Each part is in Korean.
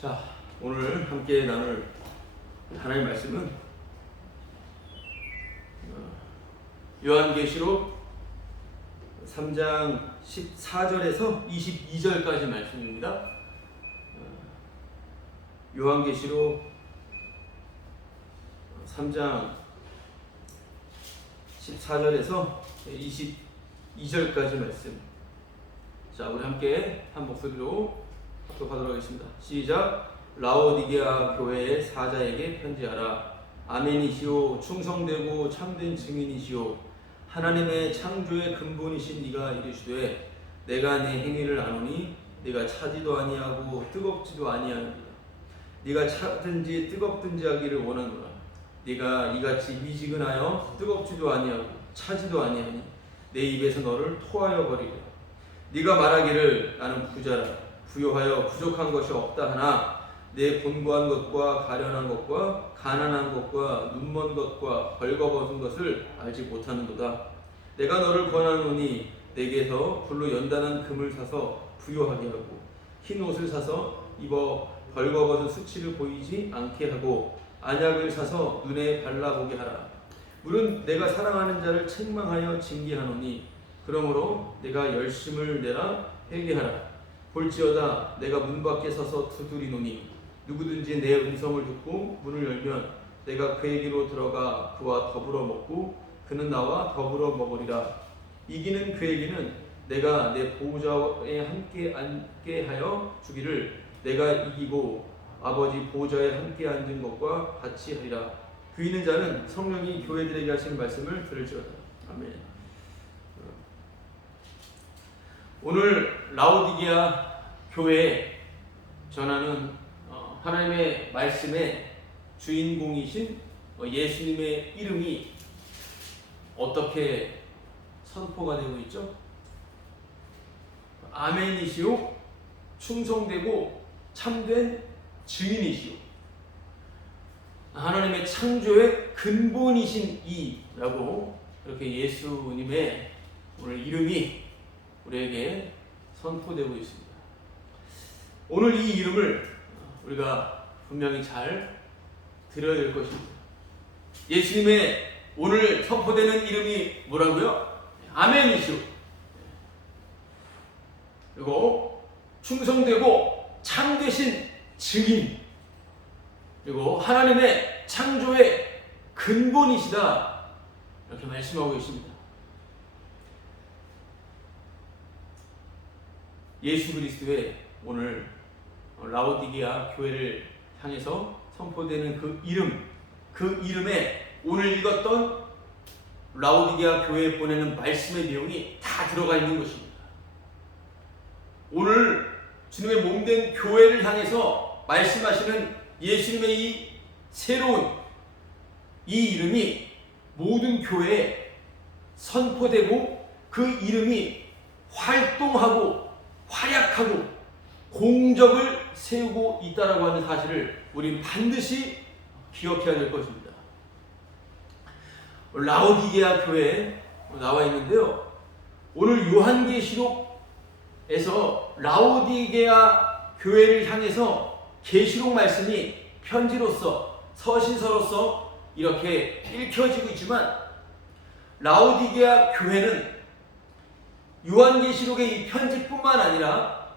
자, 오늘 함께 나눌 하나님의 말씀은 요한계시록 3장 14절에서 22절까지 말씀입니다. 요한계시록 3장 14절에서 22절까지 말씀. 자, 우리 함께 한 목소리로 합독하도록 하겠습니다. 시작. 라오디게아 교회의 사자에게 편지하라. 아멘이시오. 충성되고 참된 증인이시오. 하나님의 창조의 근본이신 네가 이르시되 내가 네 행위를 아노니 네가 차지도 아니하고 뜨겁지도 아니하느니라. 네가 차든지 뜨겁든지 하기를 원하노라. 네가 이같이 미지근하여 뜨겁지도 아니하고 차지도 아니하니 내 입에서 너를 토하여 버리리라. 네가 말하기를 나는 부자라. 부요하여 부족한 것이 없다 하나 내 곤고한 것과 가련한 것과 가난한 것과 눈먼 것과 벌거벗은 것을 알지 못하는도다. 내가 너를 권하노니 내게서 불로 연단한 금을 사서 부요하게 하고 흰 옷을 사서 입어 벌거벗은 수치를 보이지 않게 하고 안약을 사서 눈에 발라보게 하라. 물은 내가 사랑하는 자를 책망하여 징계하노니 그러므로 내가 열심을 내라 회개하라. 볼지어다 내가 문 밖에 서서 두드리노니 누구든지 내 음성을 듣고 문을 열면 내가 그에게로 들어가 그와 더불어 먹고 그는 나와 더불어 먹으리라. 이기는 그에게는 내가 내 보좌에 함께 앉게 하여 주기를 내가 이기고 아버지 보좌에 함께 앉은 것과 같이 하리라. 그 이기는 자는 성령이 교회들에게 하신 말씀을 들을지어다. 아멘. 오늘 라오디게아 교회에 전하는 하나님의 말씀의 주인공이신 예수님의 이름이 어떻게 선포가 되고 있죠? 아멘이시오. 충성되고 참된 증인이시오. 하나님의 창조의 근본이신 이라고 이렇게 예수님의 오늘 이름이 우리에게 선포되고 있습니다. 오늘 이 이름을 우리가 분명히 잘 들어야 될 것입니다. 예수님의 오늘 선포되는 이름이 뭐라고요? 아멘이시오. 그리고 충성되고 참되신 증인, 그리고 하나님의 창조의 근본이시다, 이렇게 말씀하고 계십니다. 예수 그리스도의 오늘 라오디게아 교회를 향해서 선포되는 그 이름, 그 이름에 오늘 읽었던 라오디게아 교회에 보내는 말씀의 내용이 다 들어가 있는 것입니다. 오늘 주님의 몸된 교회를 향해서 말씀하시는 예수님의 이 새로운 이 이름이 모든 교회에 선포되고 그 이름이 활동하고 활약하고 공적을 세우고 있다라고 하는 사실을 우리는 반드시 기억해야 될 것입니다. 라오디게아 교회에 나와 있는데요. 오늘 요한계시록에서 라오디게아 교회를 향해서 계시록 말씀이 편지로서 서신서로서 이렇게 읽혀지고 있지만 라오디게아 교회는 요한계시록의 이 편지뿐만 아니라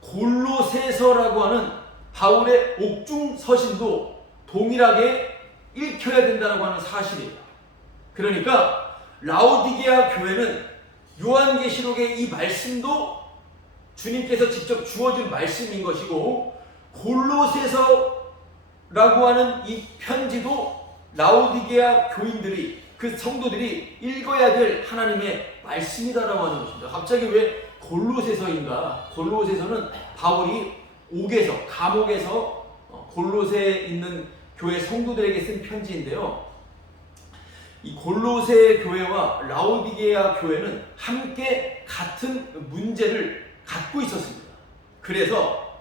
골로새서라고 하는 바울의 옥중 서신도 동일하게 읽혀야 된다고 하는 사실이에요. 그러니까 라오디게아 교회는 요한계시록의 이 말씀도 주님께서 직접 주어준 말씀인 것이고 골로새서라고 하는 이 편지도 라오디게아 교인들이, 그 성도들이 읽어야 될 하나님의 말씀이다라고 하는 것입니다. 갑자기 왜 골로새서인가? 골로새서는 바울이 옥에서, 감옥에서 골로새에 있는 교회 성도들에게 쓴 편지인데요. 이 골로새 교회와 라오디게아 교회는 함께 같은 문제를 갖고 있었습니다. 그래서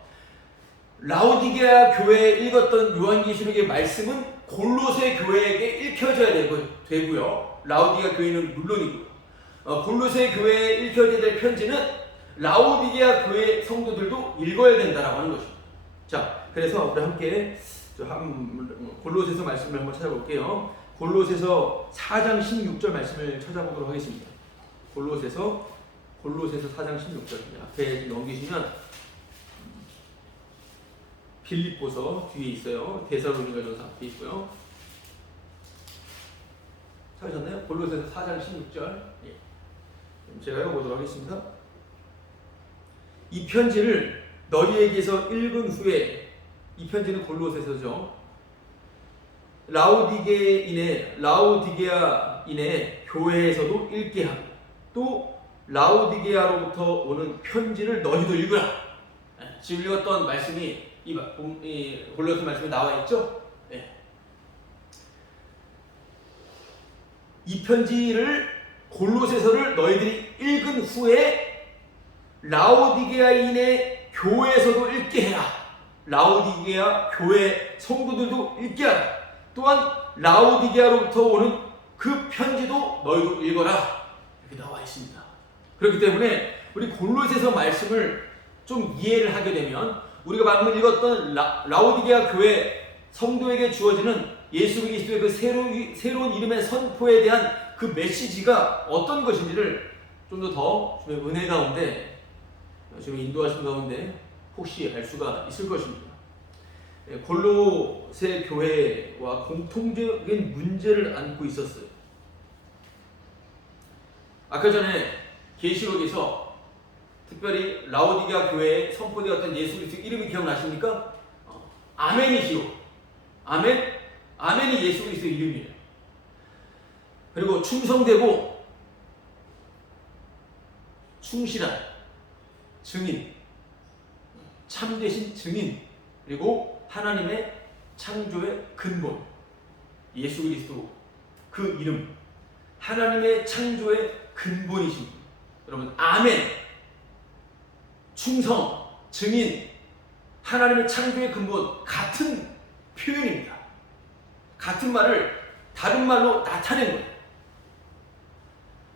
라오디게아 교회에 읽었던 요한계시록의 말씀은 골로새 교회에게 읽혀져야 되고요. 라오디게아 교회는 물론이고요. 골로새 교회에 읽혀져야 될 편지는 라오디게아 교회 성도들도 읽어야 된다라고 하는 것입니다. 자, 그래서 우리 함께 골로새서 말씀을 한번 찾아볼게요. 골로새서 4장 16절 말씀을 찾아보도록 하겠습니다. 골로새서 4장 16절 앞에 넘기시면 빌립보서 뒤에 있어요. 데살로니가전서 앞에 있고요. 찾으셨나요? 골로새서 4장 16절. 예. 제가 읽어보도록 하겠습니다. 이 편지를 너희에게서 읽은 후에, 이 편지는 골로새서죠. 라오디게아인의 교회에서도 읽게 하고, 또 라오디게아로부터 오는 편지를 너희도 읽으라. 지금 읽었던 말씀이 이 골로새 말씀에 나와 있죠. 네. 이 편지를 골로새서를 너희들이 읽은 후에 라오디게아인의 교회에서도 읽게 해라. 라오디게아 교회 성도들도 읽게 하라. 또한 라오디게아로부터 오는 그 편지도 너희도 읽어라. 이렇게 나와 있습니다. 그렇기 때문에 우리 골로새서 말씀을 좀 이해를 하게 되면 우리가 방금 읽었던 라오디게아 교회 성도에게 주어지는 예수 그리스도의 그 새로운 이름의 선포에 대한 그 메시지가 어떤 것인지를 좀 더 은혜 가운데 지금 인도하신 가운데 혹시 알 수가 있을 것입니다. 골로새 교회와 공통적인 문제를 안고 있었어요. 아까 전에 계시록에서 특별히 라오디게아 교회에 선포되었던 예수 그리스도 이름이 기억나십니까? 아멘이시오. 아멘이 예수 그리스도 이름이에요. 그리고 충성되고 충실한 증인, 참되신 증인, 그리고 하나님의 창조의 근본, 예수 그리스도 그 이름, 하나님의 창조의 근본이신 분. 여러분, 아멘, 충성, 증인, 하나님의 창조의 근본, 같은 표현입니다. 같은 말을 다른 말로 나타낸 거예요.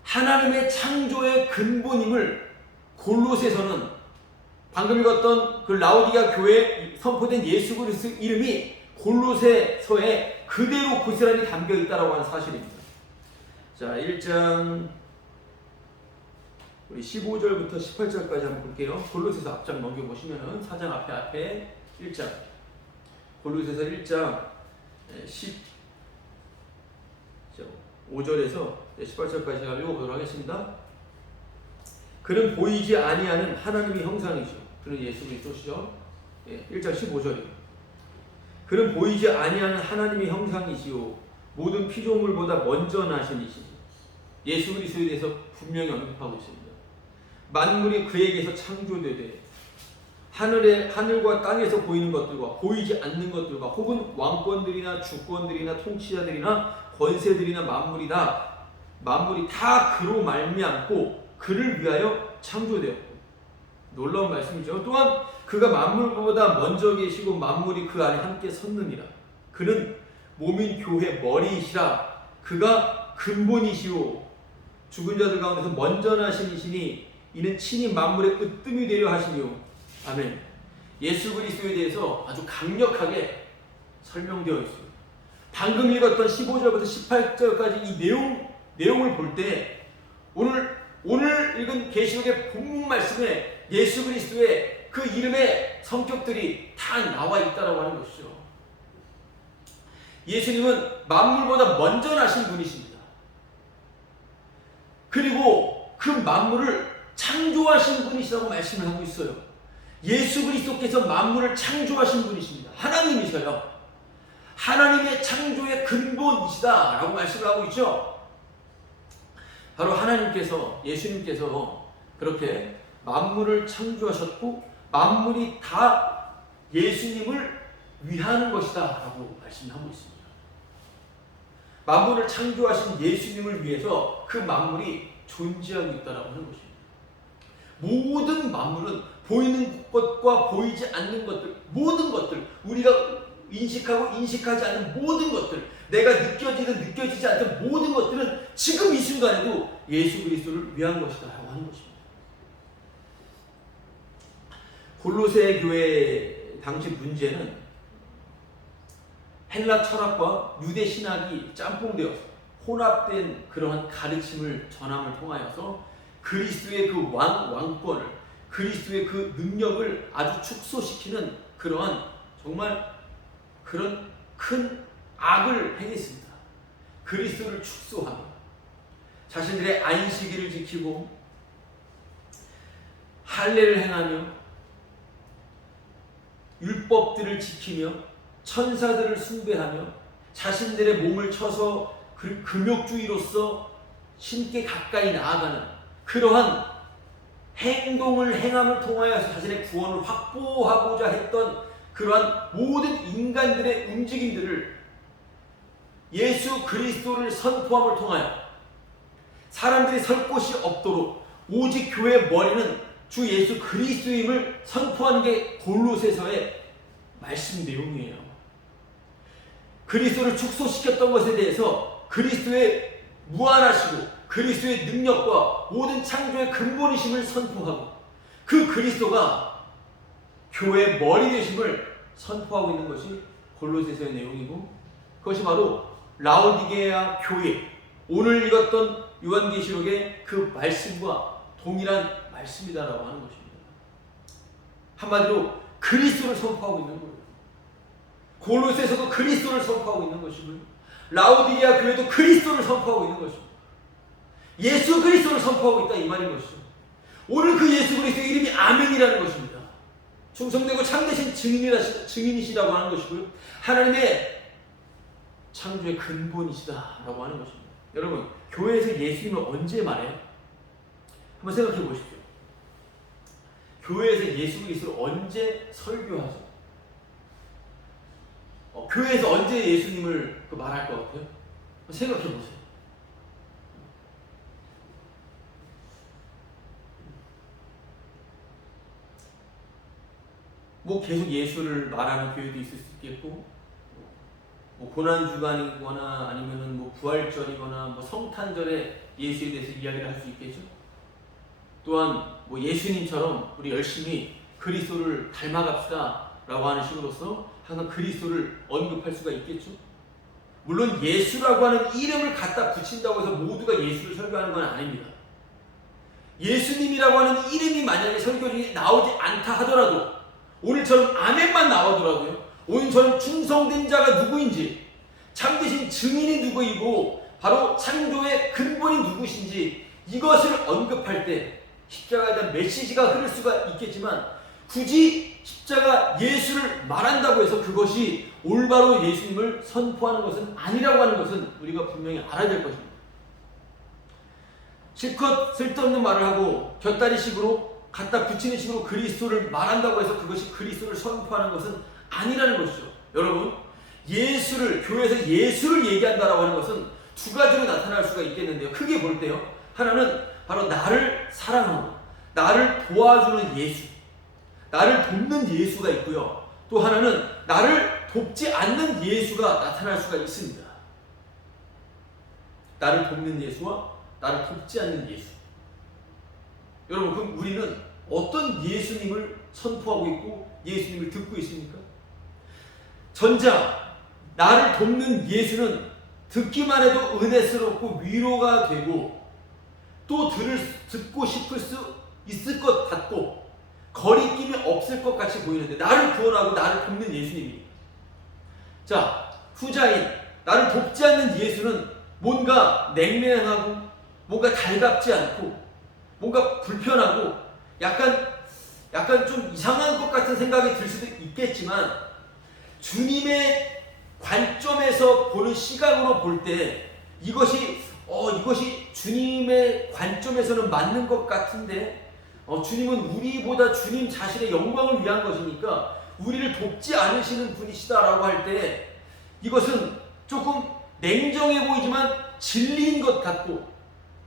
하나님의 창조의 근본임을 골로새서는 방금 읽었던 그 라오디게아 교회에 선포된 예수 그리스도 이름이 골로새서에 그대로 고스란히 담겨 있다라고 하는 사실입니다. 자, 1장 우리 15절부터 18절까지 한번 볼게요. 골로새서 앞장 넘겨보시면은 4장 앞에 1장 골로새서 1장 15절에서 18절까지 제가 읽어보도록 하겠습니다. 그는 보이지 아니하는 하나님의 형상이죠. 그는 예수 그리스도시죠. 1장 15절이에요. 그는 보이지 아니하는 하나님의 형상이시요 모든 피조물보다 먼저 나신 이시니 예수 그리스도에 대해서 분명히 언급하고 있습니다. 만물이 그에게서 창조되되 하늘과 땅에서 보이는 것들과 보이지 않는 것들과 혹은 왕권들이나 주권들이나 통치자들이나 권세들이나 만물이 다 그로 말미암고 그를 위하여 창조되었고, 놀라운 말씀이죠. 또한 그가 만물보다 먼저 계시고 만물이 그 안에 함께 섰느니라. 그는 몸인 교회 머리이시라. 그가 근본이시오 죽은 자들 가운데서 먼저 나신 이시니 이는 친히 만물의 으뜸이 되려 하시니요. 아멘. 예수 그리스도에 대해서 아주 강력하게 설명되어 있습니다. 방금 읽었던 15절부터 18절까지 이 내용을 볼 때 오늘 읽은 계시록의 본문 말씀에 예수 그리스도의 그 이름의 성격들이 다 나와 있다라고 하는 것이죠. 예수님은 만물보다 먼저 나신 분이십니다. 그리고 그 만물을 창조하신 분이시라고 말씀을 하고 있어요. 예수 그리스도께서 만물을 창조하신 분이십니다. 하나님이셔요. 하나님의 창조의 근본이시다라고 말씀을 하고 있죠. 바로 하나님께서, 예수님께서 그렇게 만물을 창조하셨고 만물이 다 예수님을 위하는 것이다 라고 말씀하고 있습니다. 만물을 창조하신 예수님을 위해서 그 만물이 존재하고 있다라고 하는 것입니다. 모든 만물은 보이는 것과 보이지 않는 것들, 모든 것들, 우리가 인식하고 인식하지 않는 모든 것들, 내가 느껴지든 느껴지지 않던 모든 것들은 지금 이 순간에도 예수 그리스도를 위한 것이다 라고 하는 것입니다. 골로새 교회 당시 문제는 헬라 철학과 유대 신학이 짬뽕되어서 혼합된 그러한 가르침을 전함을 통하여서 그리스도의 그 왕권을, 그리스도의 그 능력을 아주 축소시키는 그러한 정말 그런 큰 악을 행했습니다. 그리스도를 축소하며 자신들의 안식일을 지키고 할례를 행하며 율법들을 지키며 천사들을 숭배하며 자신들의 몸을 쳐서 금욕주의로서 신께 가까이 나아가는 그러한 행동을 행함을 통하여서 자신의 구원을 확보하고자 했던 그러한 모든 인간들의 움직임들을 예수 그리스도를 선포함을 통하여 사람들이 설 곳이 없도록 오직 교회의 머리는 주 예수 그리스도임을 선포하는 게 골로새서의 말씀 내용이에요. 그리스도를 축소시켰던 것에 대해서 그리스도의 무한하시고 그리스도의 능력과 모든 창조의 근본이심을 선포하고 그 그리스도가 교회의 머리 되심을 선포하고 있는 것이 골로새서의 내용이고, 그것이 바로 라오디게아 교회, 오늘 읽었던 요한계시록의 그 말씀과 동일한 말씀이다라고 하는 것입니다. 한마디로 그리스도를 선포하고 있는 거예요. 골로새서도 그리스도를 선포하고 있는 것이고요. 라오디게아 교회도 그리스도를 선포하고 있는 것입니다. 예수 그리스도를 선포하고 있다 이 말인 것이죠. 오늘 그 예수 그리스도의 이름이 아멘이라는 것입니다. 충성되고 참되신 증인이시라고 하는 것이고요. 하나님의 창조의 근본이시다라고 하는 것입니다. 여러분, 교회에서 예수님을 언제 말해요? 한번 생각해 보십시오. 교회에서 예수 그리스도를 언제 설교하죠? 교회에서 언제 예수님을 말할 것 같아요? 생각해 보세요. 뭐 계속 예수를 말하는 교회도 있을 수 있겠고, 뭐 고난주간이거나 아니면은 뭐 부활절이거나 뭐 성탄절에 예수에 대해서 이야기를 할 수 있겠죠. 또한 뭐 예수님처럼 우리 열심히 그리스도를 닮아갑시다 라고 하는 식으로서 항상 그리스도를 언급할 수가 있겠죠. 물론 예수라고 하는 이름을 갖다 붙인다고 해서 모두가 예수를 설교하는 건 아닙니다. 예수님이라고 하는 이름이 만약에 설교 중에 나오지 않다 하더라도, 오늘처럼 아멘만 나오더라도요, 오늘처럼 충성된 자가 누구인지, 참되신 증인이 누구이고 바로 창조의 근본이 누구신지 이것을 언급할 때 십자가에 대한 메시지가 흐를 수가 있겠지만, 굳이 십자가 예수를 말한다고 해서 그것이 올바로 예수님을 선포하는 것은 아니라고 하는 것은 우리가 분명히 알아야 될 것입니다. 실컷 쓸데없는 말을 하고 곁다리식으로 갖다 붙이는 식으로 그리스도를 말한다고 해서 그것이 그리스도를 선포하는 것은 아니라는 것이죠. 여러분, 예수를, 교회에서 예수를 얘기한다라고 하는 것은 두 가지로 나타날 수가 있겠는데요. 크게 볼 때요, 하나는 바로 나를 사랑하고 나를 도와주는 예수, 나를 돕는 예수가 있고요. 또 하나는 나를 돕지 않는 예수가 나타날 수가 있습니다. 나를 돕는 예수와 나를 돕지 않는 예수. 여러분, 그럼 우리는 어떤 예수님을 선포하고 있고 예수님을 듣고 있습니까? 전자, 나를 돕는 예수는 듣기만 해도 은혜스럽고 위로가 되고 또 듣고 싶을 수 있을 것 같고 거리낌이 없을 것 같이 보이는데, 나를 구원하고 나를 돕는 예수님입니다. 자, 후자인 나를 돕지 않는 예수는 뭔가 냉랭하고 뭔가 달갑지 않고 뭔가 불편하고 약간 좀 이상한 것 같은 생각이 들 수도 있겠지만, 주님의 관점에서 보는 시각으로 볼 때 이것이 주님의 관점에서는 맞는 것 같은데, 주님은 우리보다 주님 자신의 영광을 위한 것이니까 우리를 돕지 않으시는 분이시다라고 할 때 이것은 조금 냉정해 보이지만 진리인 것 같고,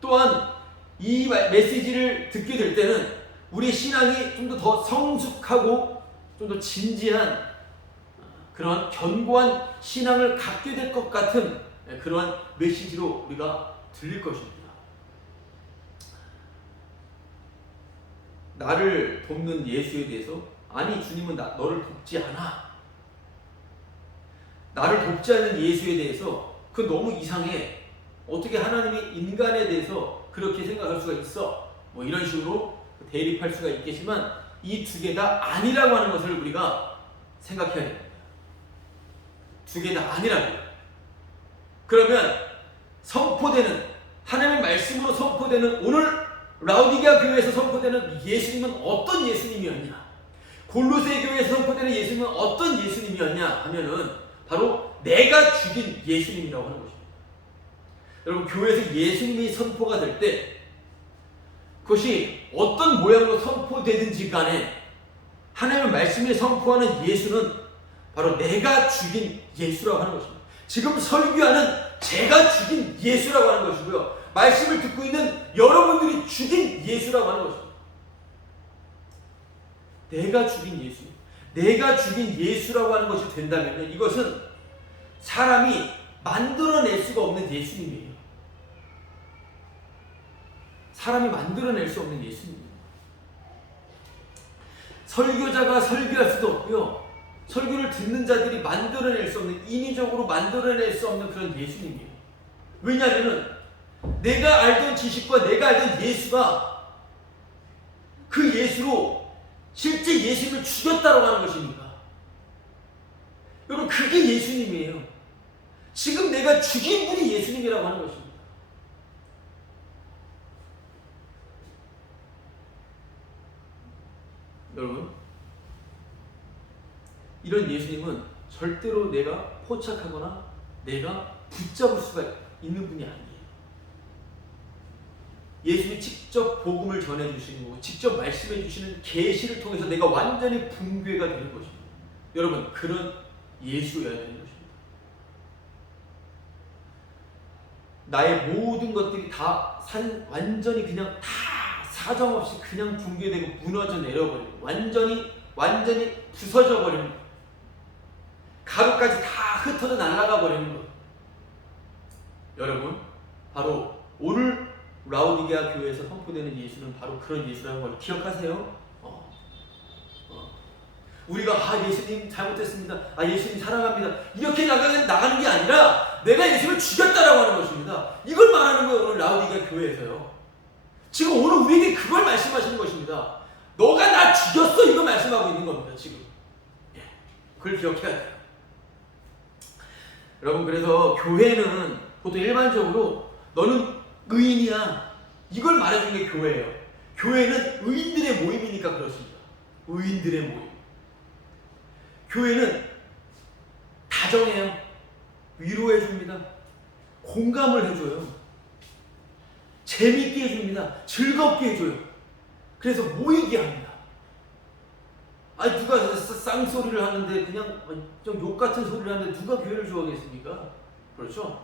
또한 이 메시지를 듣게 될 때는 우리 신앙이 좀 더 성숙하고 좀 더 진지한 그러한 견고한 신앙을 갖게 될 것 같은 그러한 메시지로 우리가 들릴 것입니다. 나를 돕는 예수에 대해서 아니 주님은 너를 돕지 않아. 나를 돕지 않는 예수에 대해서 그건 너무 이상해. 어떻게 하나님이 인간에 대해서 그렇게 생각할 수가 있어? 뭐 이런 식으로 대립할 수가 있겠지만 이 두 개 다 아니라고 하는 것을 우리가 생각해야 됩니다. 두 개 다 아니라고요. 그러면 선포되는 하나님의 말씀으로 선포되는 오늘 라오디게아 교회에서 선포되는 예수님은 어떤 예수님이었냐? 골로새 교회에서 선포되는 예수님은 어떤 예수님이었냐 하면은 바로 내가 죽인 예수님이라고 하는 것입니다. 여러분, 교회에서 예수님이 선포가 될 때 그것이 어떤 모양으로 선포되든지 간에 하나님의 말씀이 선포하는 예수는 바로 내가 죽인 예수라고 하는 것입니다. 지금 설교하는 제가 죽인 예수라고 하는 것이고요. 말씀을 듣고 있는 여러분들이 죽인 예수라고 하는 것입니다. 내가 죽인 예수, 내가 죽인 예수라고 하는 것이 된다면 이것은 사람이 만들어낼 수가 없는 예수님이에요. 사람이 만들어낼 수 없는 예수님이에요. 설교자가 설교할 수도 없고요. 설교를 듣는 자들이 만들어낼 수 없는, 인위적으로 만들어낼 수 없는 그런 예수님이에요. 왜냐하면 내가 알던 지식과 내가 알던 예수가 그 예수로 실제 예수님을 죽였다고 하는 것이니까. 여러분, 그게 예수님이에요. 지금 내가 죽인 분이 예수님이라고 하는 것입니다. 여러분, 이런 예수님은 절대로 내가 포착하거나 내가 붙잡을 수가 있는 분이 아니에요. 예수님이 직접 복음을 전해주시는 거고 직접 말씀해 주시는 계시를 통해서 내가 완전히 붕괴가 되는 것입니다. 여러분, 그런 예수여야 되는 것입니다. 나의 모든 것들이 다 완전히 그냥 다 사정없이 그냥 붕괴되고 무너져 내려버리고 완전히 부서져 버리는 것, 가루까지 다 흩어져 날아가 버리는 것. 여러분, 바로 오늘 라오디게아 교회에서 선포되는 예수는 바로 그런 예수라는 걸 기억하세요. 우리가 예수님 잘못했습니다, 예수님 사랑합니다, 이렇게 나가는 게 아니라 내가 예수님을 죽였다라고 하는 것입니다. 이걸 말하는 거예요, 오늘 라오디게아 교회에서요. 지금 오늘 우리에게 그걸 말씀하시는 것입니다. 너가 나 죽였어, 이거 말씀하고 있는 겁니다. 지금 그걸 기억해야 돼요. 여러분, 그래서 교회는 보통 일반적으로 너는 의인이야, 이걸 말해주는 게 교회예요. 교회는 의인들의 모임이니까 그렇습니다. 의인들의 모임. 교회는 다정해요. 위로해줍니다. 공감을 해줘요. 재밌게 해줍니다. 즐겁게 해줘요. 그래서 모이게 합니다. 누가 쌍소리를 하는데 그냥 좀 욕같은 소리를 하는데 누가 교회를 좋아하겠습니까? 그렇죠?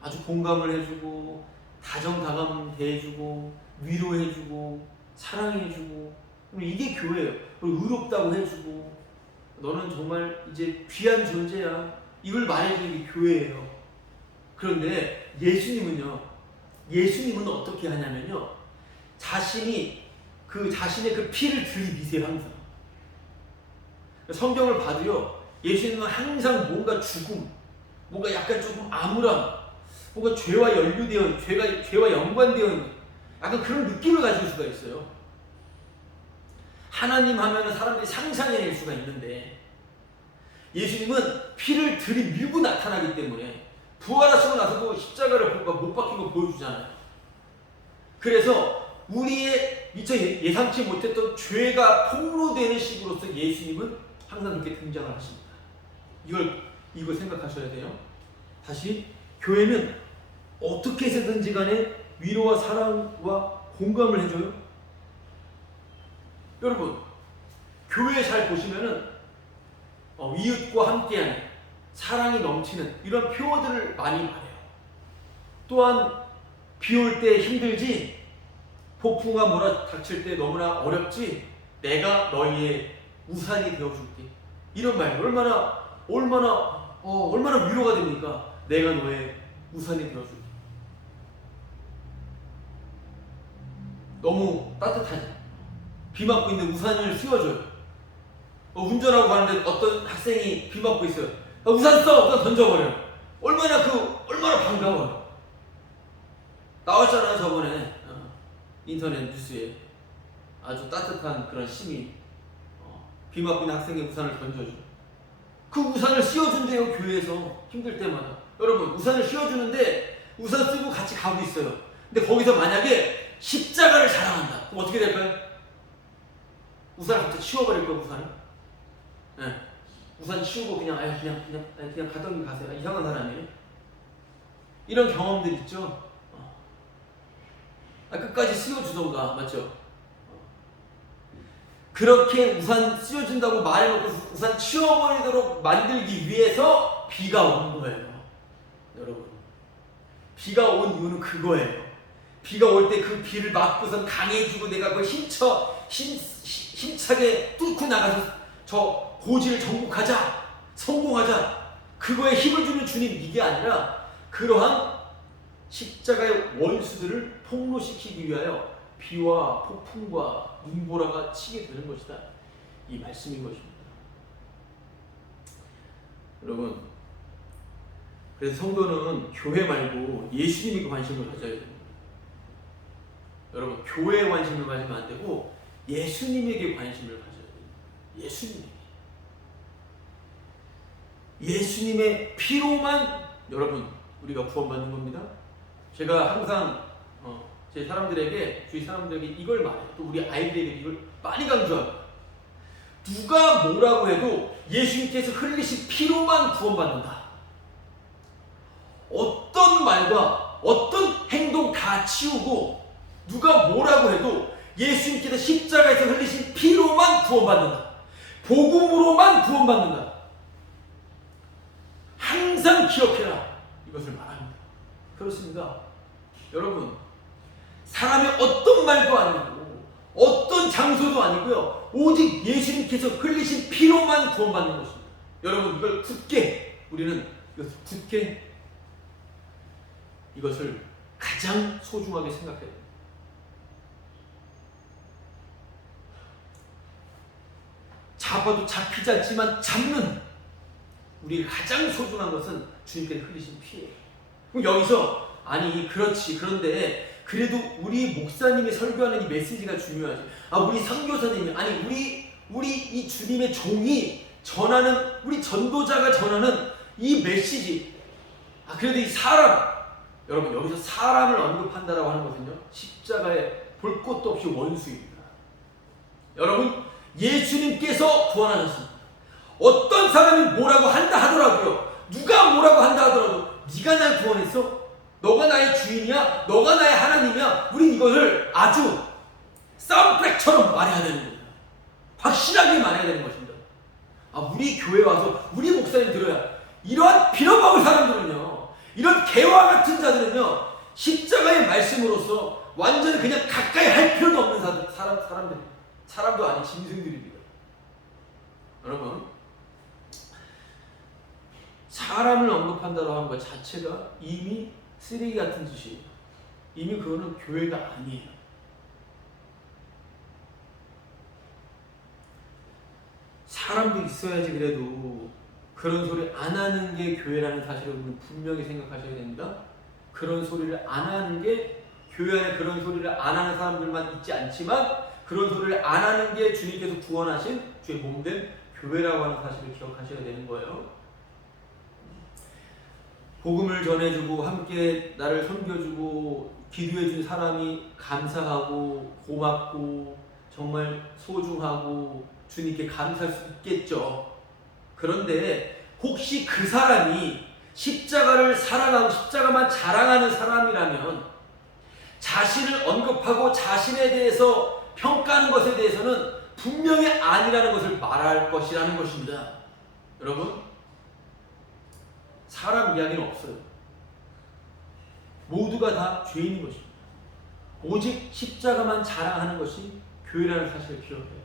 아주 공감을 해주고 다정다감 대해주고 위로해주고 사랑해주고, 이게 교회예요. 그리고 의롭다고 해주고 너는 정말 이제 귀한 존재야, 이걸 말해주는 게 교회예요. 그런데 예수님은 어떻게 하냐면요, 자신의 그 피를 들이미세요. 항상 성경을 봐도요, 예수님은 항상 뭔가 죽음, 뭔가 약간 조금 암울함, 뭔가 죄와 연루되어, 죄와 연관되어 있는 약간 그런 느낌을 가질 수가 있어요. 하나님 하면은 사람들이 상상해낼 수가 있는데 예수님은 피를 들이밀고 나타나기 때문에 부활하시고 나서도 십자가를 못 박힌 거 보여주잖아요. 그래서 우리의 미처 예상치 못했던 죄가 폭로되는 식으로서 예수님은 항상 그렇게 등장을 하십니다. 이걸 생각하셔야 돼요. 다시, 교회는 어떻게 해서든지 간에 위로와 사랑과 공감을 해줘요. 여러분, 교회 잘 보시면은 이웃과 함께하는, 사랑이 넘치는 이런 표어들을 많이 말해요. 또한 비 올 때 힘들지, 폭풍과 몰아닥칠 때 너무나 어렵지, 내가 너희의 우산이 되어줄게. 이런 말 얼마나 위로가 됩니까? 내가 너의 우산이 되어줄게. 너무 따뜻하지. 비 맞고 있는 우산을 씌워줘요. 운전하고 가는데 어떤 학생이 비 맞고 있어요. 우산 써! 우산 던져버려요. 얼마나 반가워요. 나왔잖아요, 저번에. 인터넷 뉴스에. 아주 따뜻한 그런 시민. 비 맞고 있는 학생의 우산을 던져줘. 그 우산을 씌워준대요, 교회에서. 힘들 때마다. 여러분, 우산을 씌워주는데 우산 쓰고 같이 가고 있어요. 근데 거기서 만약에 십자가를 자랑한다. 그럼 어떻게 될까요? 우산을 갑자기 치워버릴 거예요, 우산을. 네. 우산 치우고 그냥 가던 길 가세요. 이상한 사람이에요. 이런 경험들 있죠. 끝까지 씌워주던가, 맞죠? 그렇게 우산 씌워준다고 말해놓고 우산 치워버리도록 만들기 위해서 비가 온 거예요. 여러분, 비가 온 이유는 그거예요. 비가 올 때 그 비를 막고선 강해지고 내가 그걸 힘차게 뚫고 나가서 저 고지를 정복하자, 성공하자, 그거에 힘을 주는 주님, 이게 아니라 그러한 십자가의 원수들을 폭로시키기 위하여 비와 폭풍과 눈보라가 치게 되는 것이다. 이 말씀인 것입니다. 여러분, 그래서 성도는 교회 말고 예수님에게 관심을 가져야 됩니다. 여러분, 교회에 관심을 가지면 안 되고 예수님에게 관심을 가져야 됩니다. 예수님의 피로만 여러분 우리가 구원받는 겁니다. 제가 항상 제 사람들에게, 주위 사람들에게 이걸 말해요. 또 우리 아이들에게 이걸 많이 강조합니다. 누가 뭐라고 해도 예수님께서 흘리신 피로만 구원받는다. 어떤 말과 어떤 행동 다 치우고 누가 뭐라고 해도 예수님께서 십자가에서 흘리신 피로만 구원받는다. 복음으로만 구원받는다. 항상 기억해라. 이것을 말합니다. 그렇습니다. 여러분, 사람의 어떤 말도 아니고 어떤 장소도 아니고요. 오직 예수님께서 흘리신 피로만 구원받는 것입니다. 여러분, 이걸 굳게, 우리는 이것을 굳게, 이것을 가장 소중하게 생각해야 됩니다. 잡아도 잡히지 않지만 잡는 우리가 가장 소중한 것은 주님께서 흘리신 피예요. 그럼 여기서 그렇지, 그런데 그래도 우리 목사님이 설교하는 이 메시지가 중요하지. 우리 선교사님이, 우리 이 주님의 종이 전하는, 우리 전도자가 전하는 이 메시지. 그래도 이 사람, 여러분, 여기서 사람을 언급한다라고 하는 것은요, 십자가에 볼 것도 없이 원수입니다. 여러분, 예수님께서 구원하셨습니다. 어떤 사람이 뭐라고 한다 하더라도요, 누가 뭐라고 한다 하더라도 네가 날 구원했어? 너가 나의 주인이야? 너가 나의 하나님이야? 우린 이것을 아주 사운드트랙처럼 말해야 되는 거예요. 확실하게 말해야 되는 것입니다. 우리 교회 와서 우리 목사님 들어야, 이러한 빌어먹을 사람들은요, 이런 개와 같은 자들은요, 십자가의 말씀으로서 완전히 그냥 가까이 할 필요도 없는 사람들, 사람도 아닌 짐승들입니다. 여러분, 사람을 언급한다고 하는 것 자체가 이미 쓰레기 같은 짓이에요. 이미 그거는 교회가 아니에요. 사람도 있어야지. 그래도 그런 소리 안 하는 게 교회라는 사실을 우리는 분명히 생각하셔야 됩니다. 그런 소리를 안 하는 게, 교회 안에 그런 소리를 안 하는 사람들만 있지 않지만 그런 소리를 안 하는 게 주님께서 구원하신 주의 몸된 교회라고 하는 사실을 기억하셔야 되는 거예요. 복음을 전해주고 함께 나를 섬겨주고 기도해준 사람이 감사하고 고맙고 정말 소중하고 주님께 감사할 수 있겠죠. 그런데 혹시 그 사람이 십자가를 사랑하고 십자가만 자랑하는 사람이라면 자신을 언급하고 자신에 대해서 평가하는 것에 대해서는 분명히 아니라는 것을 말할 것이라는 것입니다. 여러분, 사람 이야기는 없어요. 모두가 다 죄인인 것입니다. 오직 십자가만 자랑하는 것이 교회라는 사실을 기억해야 돼요.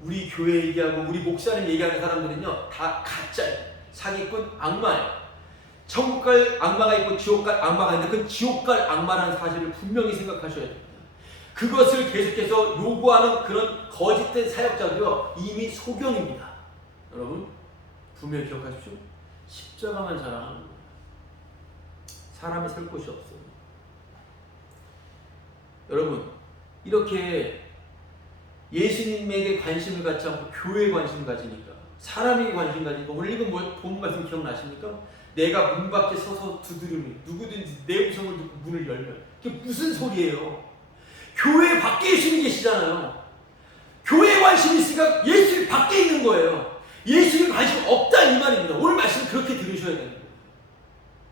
우리 교회 얘기하고 우리 목사님 얘기하는 사람들은요, 다 가짜예요. 사기꾼, 악마예요. 천국 갈 악마가 있고 지옥 갈 악마가 있는데 그 지옥 갈 악마라는 사실을 분명히 생각하셔야 됩니다. 그것을 계속해서 요구하는 그런 거짓된 사역자들이요 이미 소경입니다. 여러분 분명히 기억하십시오. 십자가만 자랑하는 거예요. 사람이 설 곳이 없어요. 여러분 이렇게 예수님에게 관심을 갖지 않고 교회에 관심을 가지니까, 사람에게 관심을 가지니까, 오늘 읽은 본 말씀 기억나십니까? 내가 문 밖에 서서 두드리니 누구든지 내 음성을 듣고 문을 열면, 그게 무슨 소리예요? 교회 밖에 예수님이 계시잖아요. 교회에 관심이 있으니까 예수님 밖에 있는 거예요. 예수님 관심 없다 이 말입니다. 오늘 말씀 그렇게 들으셔야 되는 거예요.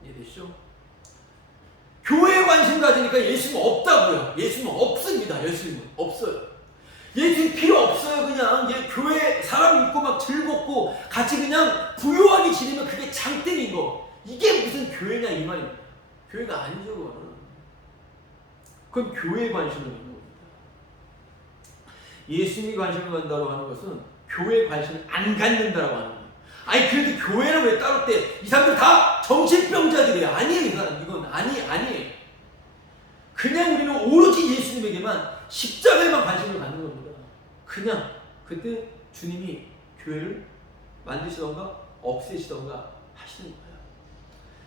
이해되시죠? 교회에 관심 가지니까 예수님은 없다고요. 예수님은 없습니다. 예수님은 없어요. 예수님 필요 없어요. 그냥 교회 사람 있고 막 즐겁고 같이 그냥 부유하게 지내면 그게 장땡인 거. 이게 무슨 교회냐 이 말입니다. 교회가 아니죠. 그거는. 그건 교회에 관심을 갖는 겁니다. 예수님이 관심을 갖는다고 하는 것은 교회에 관심을 안 갖는다라고 하는 거예요. 아니 그래도 교회는 왜 따로 때? 이 사람들 다 정신병자들이에요. 아니에요. 이 사람 이건 아니에요. 그냥 우리는 오로지 예수님에게만 십자가에만 관심을 갖는 겁니다. 그냥 그때 주님이 교회를 만드시던가 없애시던가 하시는 거예요.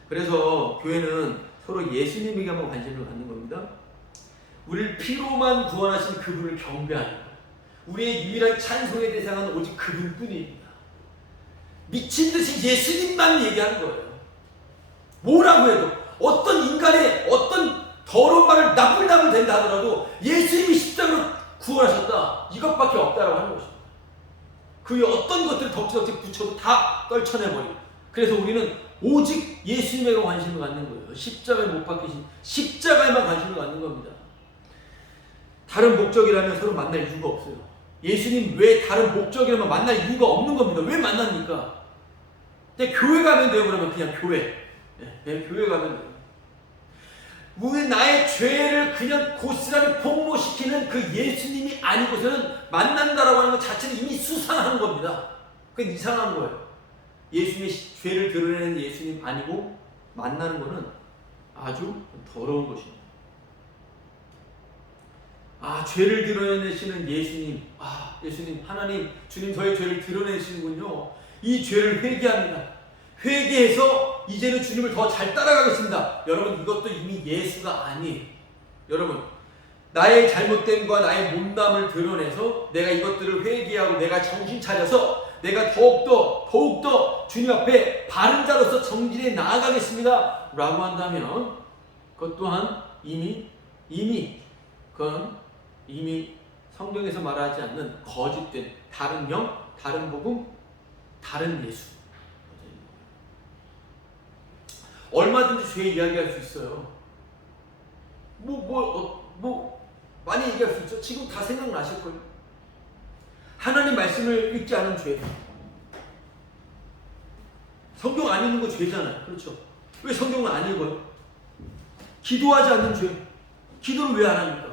그래서 교회는 서로 예수님에게만 관심을 갖는 겁니다. 우리를 피로만 구원하신 그분을 경배하는 거예요. 우리의 유일한 찬송의 대상은 오직 그분뿐입니다. 미친 듯이 예수님만 얘기하는 거예요. 뭐라고 해도 어떤 인간의 어떤 더러운 말을 나불나불 된다 하더라도 예수님이 십자가로 구원하셨다 이것밖에 없다라고 하는 것입니다. 그 위에 어떤 것들을 덕지덕지 붙여도 다 떨쳐내버리고, 그래서 우리는 오직 예수님에게 관심을 갖는 거예요. 십자가에 못 박히신 십자가에만 관심을 갖는 겁니다. 다른 목적이라면 서로 만날 이유가 없어요. 예수님 외에 다른 목적이라면 만날 이유가 없는 겁니다. 왜 만납니까? 근데 교회 가면 돼요. 그러면 그냥 교회. 교회 가면 돼요. 우리 나의 죄를 그냥 고스란히 폭로시키는 그 예수님이 아니고서는 만난다라고 하는 것 자체는 이미 수상한 겁니다. 그건 이상한 거예요. 예수님의 죄를 드러내는 예수님 아니고 만나는 것은 아주 더러운 것입니다. 죄를 드러내시는 예수님, 예수님, 하나님, 주님 저의 죄를 드러내시는군요. 이 죄를 회개합니다. 회개해서 이제는 주님을 더 잘 따라가겠습니다. 여러분 이것도 이미 예수가 아니에요. 여러분 나의 잘못됨과 나의 못남을 드러내서 내가 이것들을 회개하고 내가 정신 차려서 내가 더욱더 주님 앞에 바른 자로서 정진해 나아가겠습니다 라고 한다면 그것 또한 그건 이미 성경에서 말하지 않는 거짓된 다른 영, 다른 복음, 다른 예수. 얼마든지 죄 이야기할 수 있어요. 많이 얘기할 수 있죠. 지금 다 생각나실 거예요. 하나님 말씀을 읽지 않은 죄. 성경 안 읽는 거 죄잖아요. 그렇죠? 왜 성경을 안 읽어요? 기도하지 않는 죄. 기도를 왜 안 합니까?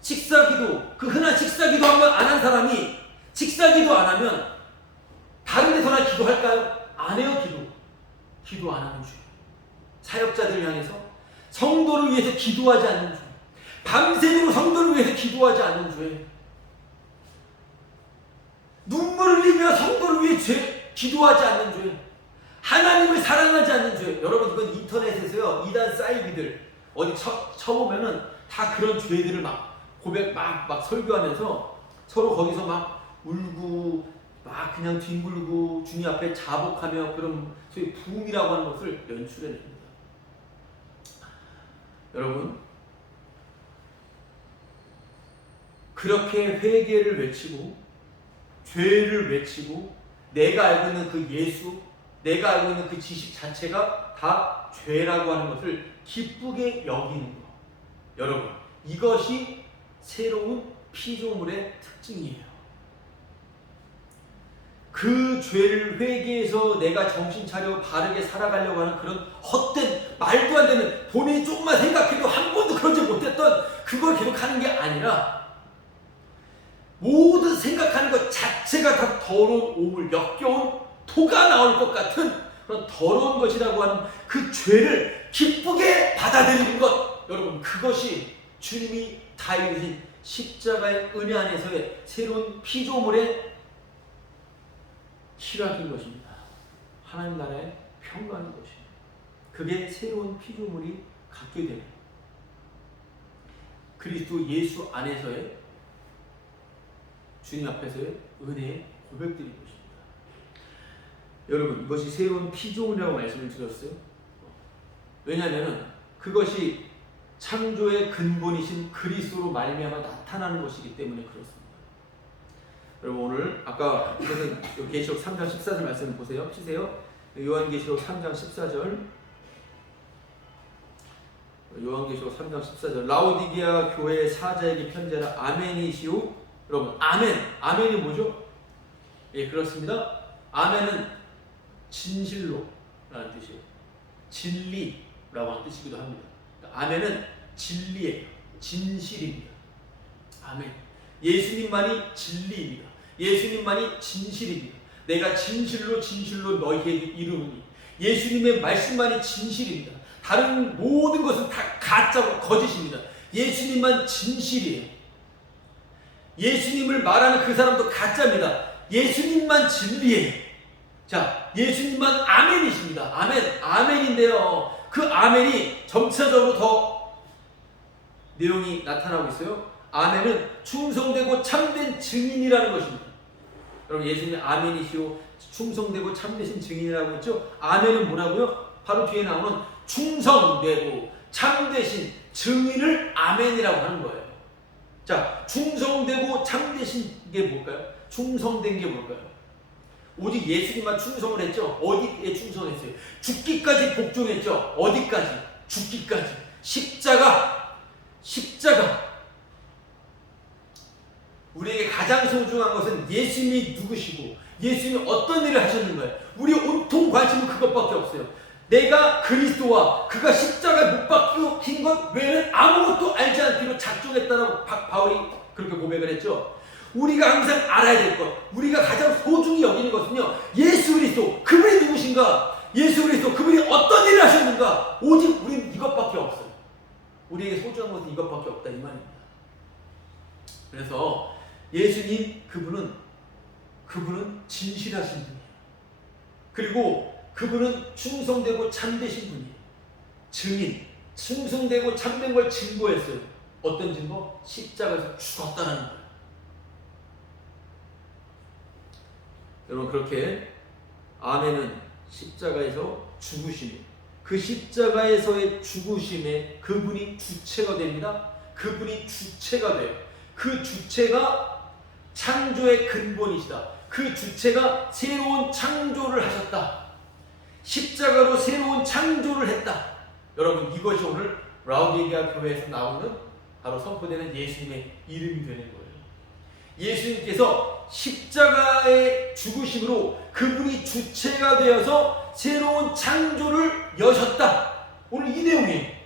식사기도, 그 흔한 식사기도 한번 안 한 사람이 식사기도 안 하면 다른 데서나 기도할까요? 안 해요. 기도 안 하는 죄. 사역자들 향해서 성도를 위해서 기도하지 않는 죄. 밤새도록 성도를 위해서 기도하지 않는 죄. 눈물을 흘리며 성도를 위해 기도하지 않는 죄. 하나님을 사랑하지 않는 죄. 여러분 이건 인터넷에서요 이단 사이비들 어디 쳐보면은 다 그런 죄들을 막 고백 막 설교하면서 서로 거기서 막 울고 막 그냥 뒹굴고 주님 앞에 자복하며 그런 소위 부음이라고 하는 것을 연출해냅니다. 여러분 그렇게 회개를 외치고 죄를 외치고 내가 알고 있는 그 예수, 내가 알고 있는 그 지식 자체가 다 죄라고 하는 것을 기쁘게 여기는 것. 여러분 이것이 새로운 피조물의 특징이에요. 그 죄를 회개해서 내가 정신 차려 바르게 살아가려고 하는 그런 헛된 말도 안 되는 본인이 조금만 생각해도 한 번도 그러지 못했던 그걸 계속하는 게 아니라 모든 생각하는 것 자체가 다 더러운 오물, 역겨운 토가 나올 것 같은 그런 더러운 것이라고 하는 그 죄를 기쁘게 받아들이는 것. 여러분 그것이 주님이 다 이루신 십자가의 은혜 안에서의 새로운 피조물의 실화인 것입니다. 하나님 나라의 평강인 것입니다. 그게 새로운 피조물이 갖게 되는 그리스도 예수 안에서의 주님 앞에서의 은혜의 고백들인 것입니다. 여러분 이것이 새로운 피조물이라고 말씀을 드렸어요. 왜냐하면 그것이 창조의 근본이신 그리스도로 말미암아 나타나는 것이기 때문에 그렇습니다. 여러분 오늘 아까 이것은 계시록 3장 14절 말씀을 보세요. 피세요. 요한계시록 3장 14절. 요한계시록 3장 14절. 라오디게아 교회 사자에게 편지하라. 아멘이시오. 여러분 아멘. 아멘이 뭐죠? 예, 그렇습니다. 아멘은 진실로 라는 뜻이에요. 진리라고 하는 뜻이기도 합니다. 아멘은 진리예요. 진실입니다. 아멘. 예수님만이 진리입니다. 예수님만이 진실입니다. 내가 진실로 너희에게 이루니 예수님의 말씀만이 진실입니다. 다른 모든 것은 다 가짜고 거짓입니다. 예수님만 진실이에요. 예수님을 말하는 그 사람도 가짜입니다. 예수님만 진리예요. 자, 예수님만 아멘이십니다. 아멘, 아멘인데요. 그 아멘이 점차적으로 더 내용이 나타나고 있어요. 아멘은 충성되고 참된 증인이라는 것입니다. 여러분 예수님이 아멘이시오 충성되고 참되신 증인이라고 했죠. 아멘은 뭐라고요? 바로 뒤에 나오는 충성되고 참되신 증인을 아멘이라고 하는 거예요. 자, 충성되고 참되신 게 뭘까요? 충성된 게 뭘까요? 오직 예수님만 충성을 했죠. 어디에 충성했어요? 죽기까지 복종했죠. 어디까지? 죽기까지. 십자가. 우리에게 가장 소중한 것은 예수님이 누구시고 예수님이 어떤 일을 하셨는가요? 우리의 온통 관심은 그것밖에 없어요. 내가 그리스도와 그가 십자가에 못 박힌 것 외에는 아무것도 알지 않기로 작정했다라고 바울이 그렇게 고백을 했죠. 우리가 항상 알아야 될 것, 우리가 가장 소중히 여기는 것은요, 예수 그리스도, 그분이 누구신가? 예수 그리스도, 그분이 어떤 일을 하셨는가? 오직 우리는 이것밖에 없어요. 우리에게 소중한 것은 이것밖에 없다 이 말입니다. 그래서 예수님 그분은 진실하신 분이에요. 그리고 그분은 충성되고 참되신 분이에요. 증인, 충성되고 참된 걸 증거했어요. 어떤 증거? 십자가에서 죽었다는 거예요. 여러분 그렇게 아멘은 십자가에서 죽으심이 그 십자가에서의 죽으심에 그분이 주체가 됩니다. 그분이 주체가 돼요. 그 주체가 창조의 근본이시다. 그 주체가 새로운 창조를 하셨다. 십자가로 새로운 창조를 했다. 여러분 이것이 오늘 라오디게아 교회에서 나오는 바로 선포되는 예수님의 이름이 되는 거예요. 예수님께서 십자가의 죽으심으로 그분이 주체가 되어서 새로운 창조를 여셨다. 오늘 이 내용이에요.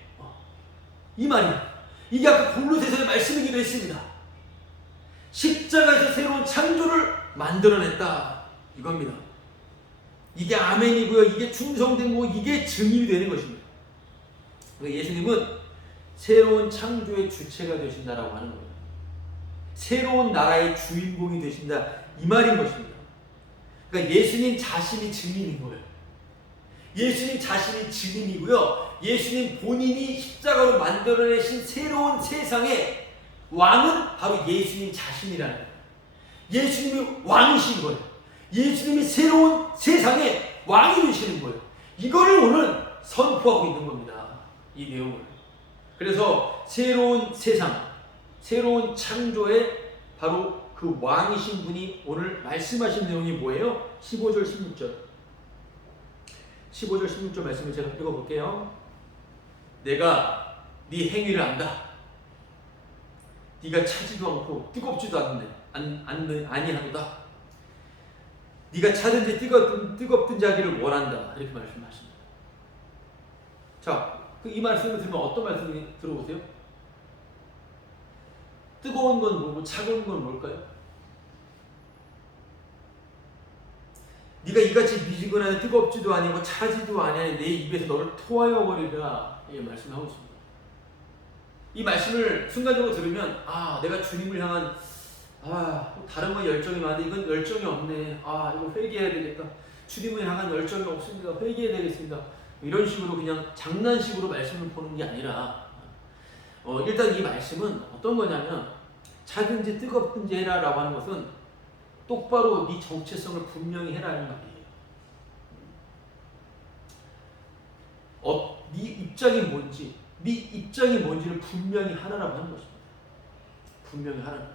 이 말이에요. 이게 아까 골로새서의 말씀이기도 했습니다. 십자가에서 새로운 창조를 만들어냈다. 이겁니다. 이게 아멘이고요. 이게 충성된 거고 이게 증인이 되는 것입니다. 예수님은 새로운 창조의 주체가 되신다라고 하는 거예요. 새로운 나라의 주인공이 되신다 이 말인 것입니다. 그러니까 예수님 자신이 증인인 거예요. 예수님 자신이 증인이고요. 예수님 본인이 십자가로 만들어내신 새로운 세상의 왕은 바로 예수님 자신이라는 거예요. 예수님이 왕이신 거예요. 예수님이 새로운 세상의 왕이 되시는 거예요. 이거를 오늘 선포하고 있는 겁니다. 이 내용을. 그래서 새로운 세상, 새로운 창조의 바로 그 왕이신 분이 오늘 말씀하신 내용이 뭐예요? 15절 16절 15절 16절 말씀을 제가 읽어볼게요. 내가 네 행위를 안다. 네가 차지도 않고 뜨겁지도 아니하도다. 네가 차든지 뜨겁든지 하기를 원한다. 이렇게 말씀하십니다. 자, 이 말씀을 들으면 어떤 말씀이 들어오세요? 뜨거운 건 뭐고 차가운 건 뭘까요? 네가 이같이 미지근하여 뜨겁지도 아니고 차지도 아니하니 내 입에서 너를 토하여 버리라. 이 말씀하고 있습니다. 이 말씀을 순간적으로 들으면 내가 주님을 향한 다른 건 열정이 많은데 이건 열정이 없네. 이거 회개해야 되겠다. 주님을 향한 열정이 없습니다. 회개해야 되겠습니다. 이런 식으로 그냥 장난식으로 말씀을 보는 게 아니라 일단 이 말씀은 어떤 거냐면 차든지 뜨겁든지 해라라고 하는 것은 똑바로 네 정체성을 분명히 해라는 말이에요. 네 입장이 뭔지, 네 입장이 뭔지를 분명히 하라라고 하는 것입니다. 분명히 하라는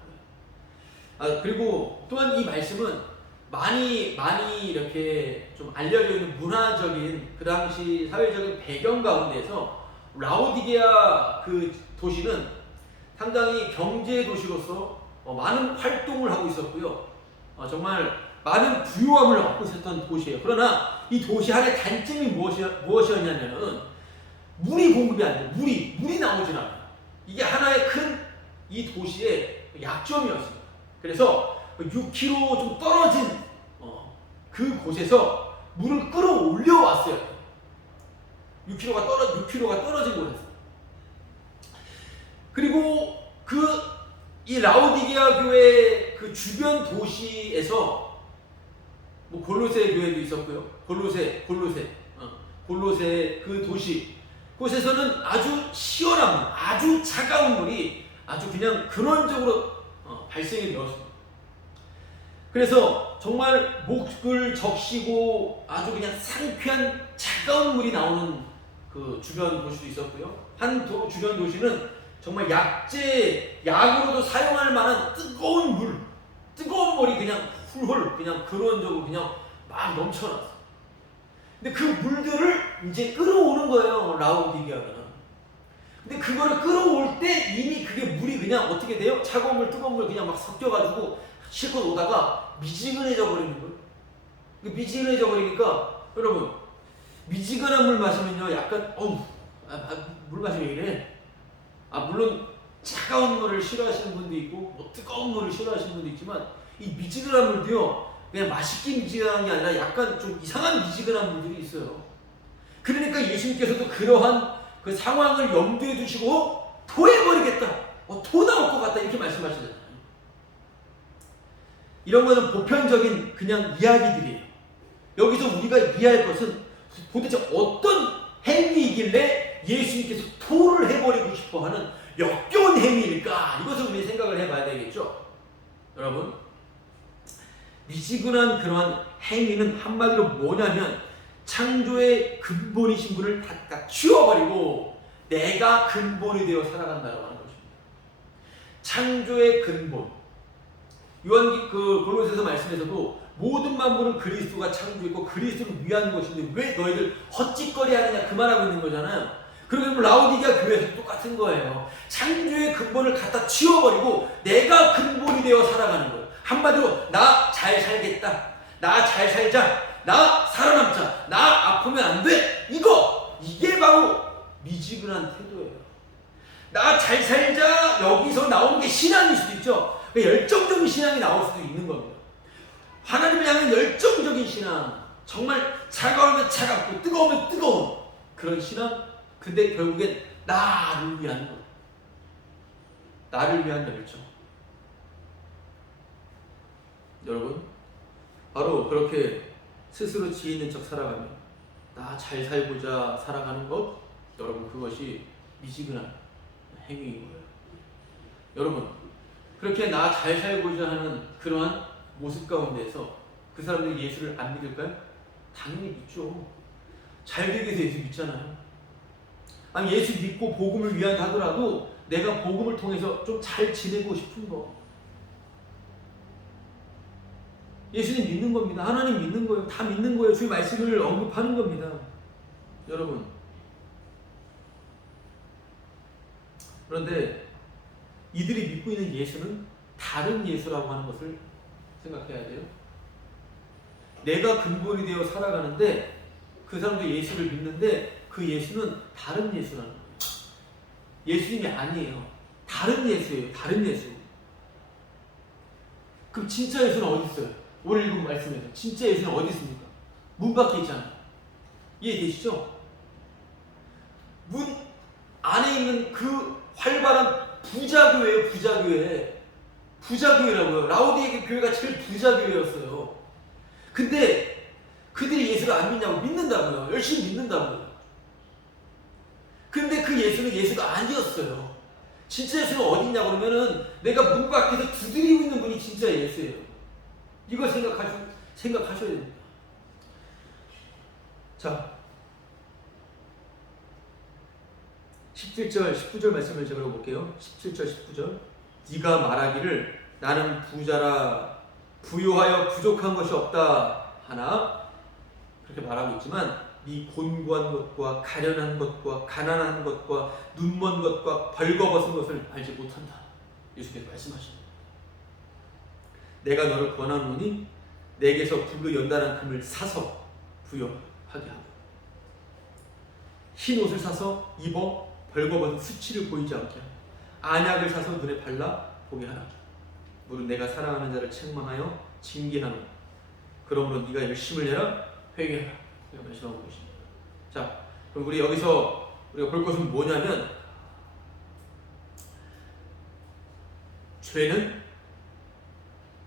거예요. 그리고 또한 이 말씀은 많이 이렇게 좀 알려져 있는 문화적인 그 당시 사회적인 배경 가운데서 라오디게아 그 도시는 상당히 경제 도시로서 많은 활동을 하고 있었고요. 정말 많은 부유함을 얻고 있었던 도시예요. 그러나 이 도시 안에 단점이 무엇이었냐면은 물이 공급이 안 돼요. 물이 나오질 않아요. 이게 하나의 큰 이 도시의 약점이었습니다. 그래서 6km 좀 떨어진 그 곳에서 물을 끌어올려 왔어요. 6km가 떨어진 곳에서. 그리고 이 라오디게아 교회 그 주변 도시에서 골로새 교회도 있었고요. 골로새 그 도시 곳에서는 아주 시원한 물, 아주 차가운 물이 아주 그냥 근원적으로 발생이 되었습니다. 그래서 정말 목을 적시고 아주 그냥 상쾌한 차가운 물이 나오는 그 주변 도시도 있었고요. 한 주변 도시는 정말 약으로도 사용할 만한 뜨거운 물이 그냥 훌훌 그냥 근원적으로 그냥 막 넘쳐났어. 근데 그 물들을 이제 끌어오는 거예요, 라오디게아는. 근데 그거를 끌어올 때 이미 그게 물이 그냥 어떻게 돼요? 차가운 물, 뜨거운 물 그냥 막 섞여가지고 실컷 오다가 미지근해져 버리는 거예요. 미지근해져 버리니까 여러분 미지근한 물 마시면요 약간 물 마시면 이래. 물론 차가운 물을 싫어하시는 분도 있고 뜨거운 물을 싫어하시는 분도 있지만 이 미지근한 물도요 그냥 맛있게 미지근한 게 아니라 약간 좀 이상한 미지근한 물들이 있어요. 그러니까 예수님께서도 그러한 그 상황을 염두에 두시고 토해버리겠다, 토 나올 것 같다 이렇게 말씀하시잖아요. 이런 거는 보편적인 그냥 이야기들이에요. 여기서 우리가 이해할 것은 도대체 어떤 행위이길래 예수님께서 토를 해버리고 싶어하는 역겨운 행위일까? 이것을 우리 생각을 해봐야 되겠죠. 여러분, 미지근한 그러한 행위는 한마디로 뭐냐면 창조의 근본이신 분을 다 치워버리고 내가 근본이 되어 살아간다고 하는 것입니다. 창조의 근본. 골로새서 말씀에서도 모든 만물은 그리스도가 창조했고 그리스도를 위한 것인데 왜 너희들 헛짓거리하느냐 그 말하고 있는 거잖아요. 그리고 라오디게아 교회에서 똑같은 거예요. 창조의 근본을 갖다 치워버리고 내가 근본이 되어 살아가는 거예요. 한마디로 나 잘 살겠다, 나 잘 살자, 나 살아남자, 나 아프면 안 돼, 이게 바로 미지근한 태도예요. 나 잘 살자 여기서 나오는 게 신앙일 수도 있죠. 열정적인 신앙이 나올 수도 있는 겁니다. 하나님을 향한 열정적인 신앙, 정말 차가우면 차갑고 뜨거우면 뜨거운 그런 신앙. 근데 결국엔 나를 위한 것, 나를 위한 열정. 여러분, 바로 그렇게 스스로 지혜 있는 척 살아가며 나 잘 살고자 살아가는 것, 여러분 그것이 미지근한 행위인 거예요. 여러분, 그렇게 나 잘 살고자 하는 그러한 모습 가운데서 그 사람들이 예수를 안 믿을까요? 당연히 믿죠. 잘 되기 위해서 예수 믿잖아요. 아니 예수 믿고 복음을 위한 하더라도 내가 복음을 통해서 좀 잘 지내고 싶은 거. 예수님 믿는 겁니다. 하나님 믿는 거예요. 다 믿는 거예요. 주의 말씀을 언급하는 겁니다. 여러분. 그런데 이들이 믿고 있는 예수는 다른 예수라고 하는 것을 생각해야 돼요. 내가 근본이 되어 살아가는데 그 사람도 예수를 믿는데 그 예수는 다른 예수라는 거예요. 예수님이 아니에요. 다른 예수예요. 다른 예수. 그럼 진짜 예수는 어디 있어요? 오늘 읽은 말씀에서 진짜 예수는 어디 있습니까? 문 밖에 있잖아요. 이해되시죠? 문 안에 있는 그 활발한 부자교회예요. 부자교회. 부자교회라고요. 라오디게 교회가 제일 부자교회였어요. 근데 그들이 예수를 안 믿냐고. 믿는다고요. 열심히 믿는다고요. 근데 그 예수는 예수가 아니었어요. 진짜 예수는 어딨냐 그러면은 내가 문 밖에서 두드리고 있는 분이 진짜 예수예요. 이거 생각하셔야 됩니다. 자, 17절, 19절 말씀을 제가 읽어볼게요. 17절, 19절. 네가 말하기를 나는 부자라 부요하여 부족한 것이 없다 하나 그렇게 말하고 있지만 네 곤고한 것과 가련한 것과 가난한 것과 눈먼 것과 벌거벗은 것을 알지 못한다. 예수께서 말씀하십니다. 내가 너를 권하노니 내게서 불로 연단한 금을 사서 부여하게 하고 흰 옷을 사서 입어 벌거벗은 수치를 보이지 않게 하고 안약을 사서 눈에 발라 보게 하라. 무릇 내가 사랑하는 자를 책망하여 징계하노. 그러므로 네가 열심을 내라 회개하라. 이렇게 말씀하고 계십니다. 자, 그럼 우리 여기서 우리가 볼 것은 뭐냐면 죄는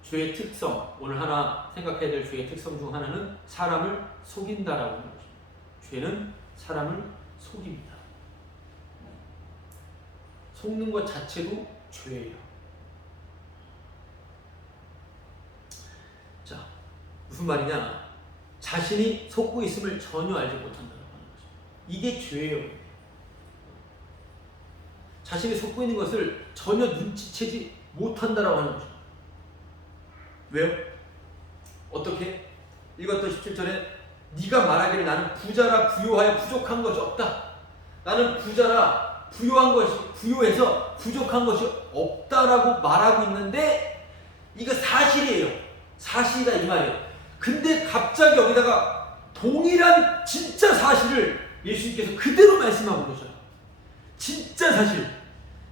죄의 특성, 오늘 하나 생각해야 될 죄의 특성 중 하나는 사람을 속인다라고 하는 것입니다. 죄는 사람을 속입니다. 속는 것 자체도 죄예요. 자, 무슨 말이냐? 자신이 속고 있음을 전혀 알지 못한다고 하는 것입니다. 이게 죄예요. 자신이 속고 있는 것을 전혀 눈치채지 못한다라고 하는 것입니다. 왜요? 어떻게? 읽었던 17절에 네가 말하기를 나는 부자라 부요하여 부족한 것이 없다. 나는 부자라 부요해서 부족한 것이 없다라고 말하고 있는데 이거 사실이에요. 사실이다 이 말이에요. 근데 갑자기 여기다가 동일한 진짜 사실을 예수님께서 그대로 말씀하고 계셔요. 진짜 사실.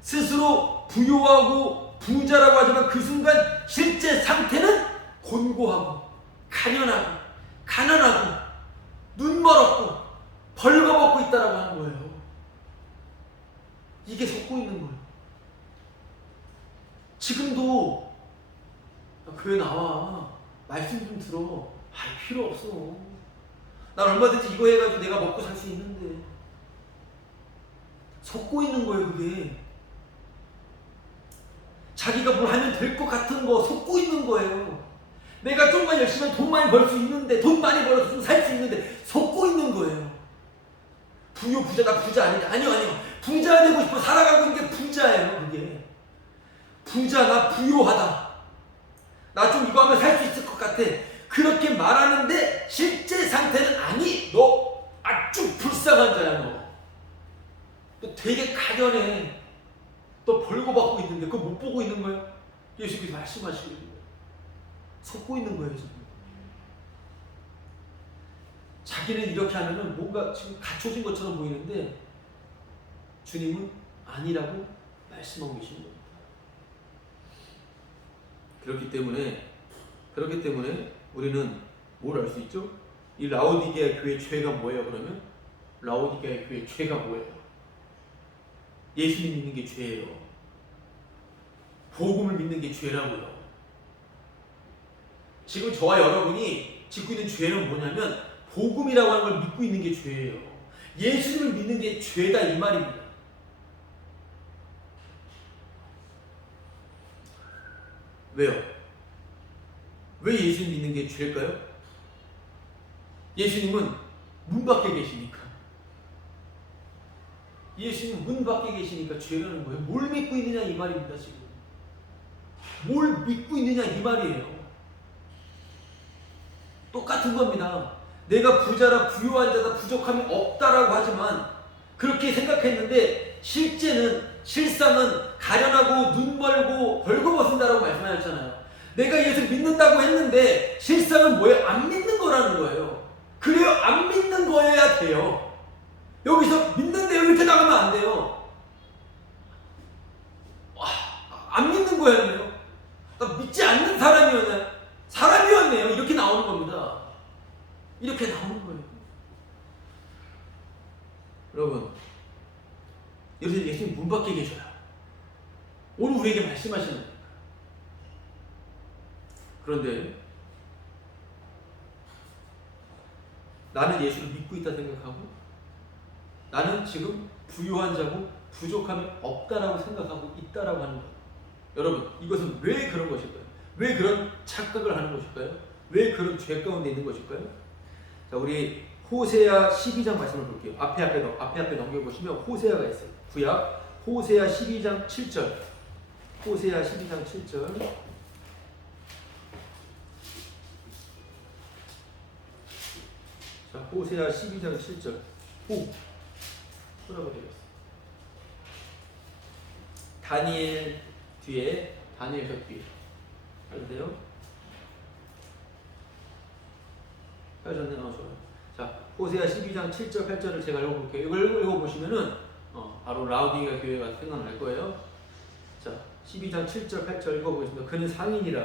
스스로 부요하고 부자라고 하지만 그 순간 실제 상태는 곤고하고 가련하고 가난하고 눈멀었고 벌거벗고 있다라고 하는 거예요. 이게 속고 있는 거예요. 지금도 교회 나와. 말씀 좀 들어. 할 필요 없어. 난 얼마든지 이거 해가지고 내가 먹고 살 수 있는데. 속고 있는 거예요, 그게. 자기가 뭘 하면 될 것 같은 거 속고 있는 거예요. 내가 좀만 열심히 하면 돈 많이 벌 수 있는데, 돈 많이 벌어서 살 수 있는데 속고 있는 거예요. 부요, 부자, 나 부자 아니다. 아니요. 부자 되고 싶어 살아가고 있는 게 부자예요, 그게. 부자, 나 부요하다. 나 좀 이거 하면 살 수 있을 것 같아. 그렇게 말하는데 실제 상태는 아니. 너 아주 불쌍한 자야, 너. 너 되게 가련해. 너 벌거벗고 있는데 그거 못 보고 있는 거야? 예수께서 말씀하시고 있는 거예요. 속고 있는 거예요, 지금. 자기는 이렇게 하면은 뭔가 지금 갖춰진 것처럼 보이는데 주님은 아니라고 말씀하고 계시는 겁니다. 그렇기 때문에 우리는 뭘 알 수 있죠? 이 라오디게아 교회의 죄가 뭐예요? 그러면 라오디게아 교회의 죄가 뭐예요? 예수님 믿는 게 죄예요. 복음을 믿는 게 죄라고요. 지금 저와 여러분이 짓고 있는 죄는 뭐냐면 복음이라고 하는 걸 믿고 있는 게 죄예요. 예수님을 믿는 게 죄다 이 말입니다. 왜요? 왜 예수님 믿는 게 죄일까요? 예수님은 문 밖에 계시니까. 예수님은 문 밖에 계시니까 죄라는 거예요. 뭘 믿고 있느냐 이 말입니다. 지금 뭘 믿고 있느냐 이 말이에요. 똑같은 겁니다. 내가 부자라 부유한 자다 부족함이 없다라고 하지만 그렇게 생각했는데 실상은 가련하고 눈멀고 벌거벗은다라고 말씀하셨잖아요. 내가 예수 믿는다고 했는데 실상은 뭐예요? 안 믿는 거라는 거예요. 그래요? 안 믿는 거여야 돼요. 여기서 믿는데요 이렇게 나가면 안 돼요. 안 믿는 거였네요. 믿지 않는 사람이었나요? 사람이었네요. 이렇게 나오는 겁니다. 이렇게 나오는 거예요. 여러분, 여기서 예수님 문 밖에 계셔요. 우리에게 말씀하시는 거예요. 그런데 나는 예수를 믿고 있다 생각하고 나는 지금 부유한 자고 부족함이 없다라고 생각하고 있다라고 하는 거예요. 여러분, 이것은 왜 그런 것일까요? 왜 그런 착각을 하는 것일까요? 왜 그런 죄 가운데 있는 것일까요? 자, 우리 호세아 12장 말씀을 볼게요. 앞에 넘겨보시면 호세아가 있어요. 구약 호세아 12장 7절. 호세아 12장 7절. 자, 호세아 12장 7절. 오! 끊어버리겠어. 다니엘 뒤에, 다니엘서 뒤에. 알으세요? 펴졌네. 좋아요. 자, 호세아 12장 7절, 8절을 제가 읽어볼게요. 이걸 읽어보시면은, 바로 라우디게아 교회가 생각날 거예요. 자, 12장 7절, 8절 읽어보겠습니다. 그는 상인이라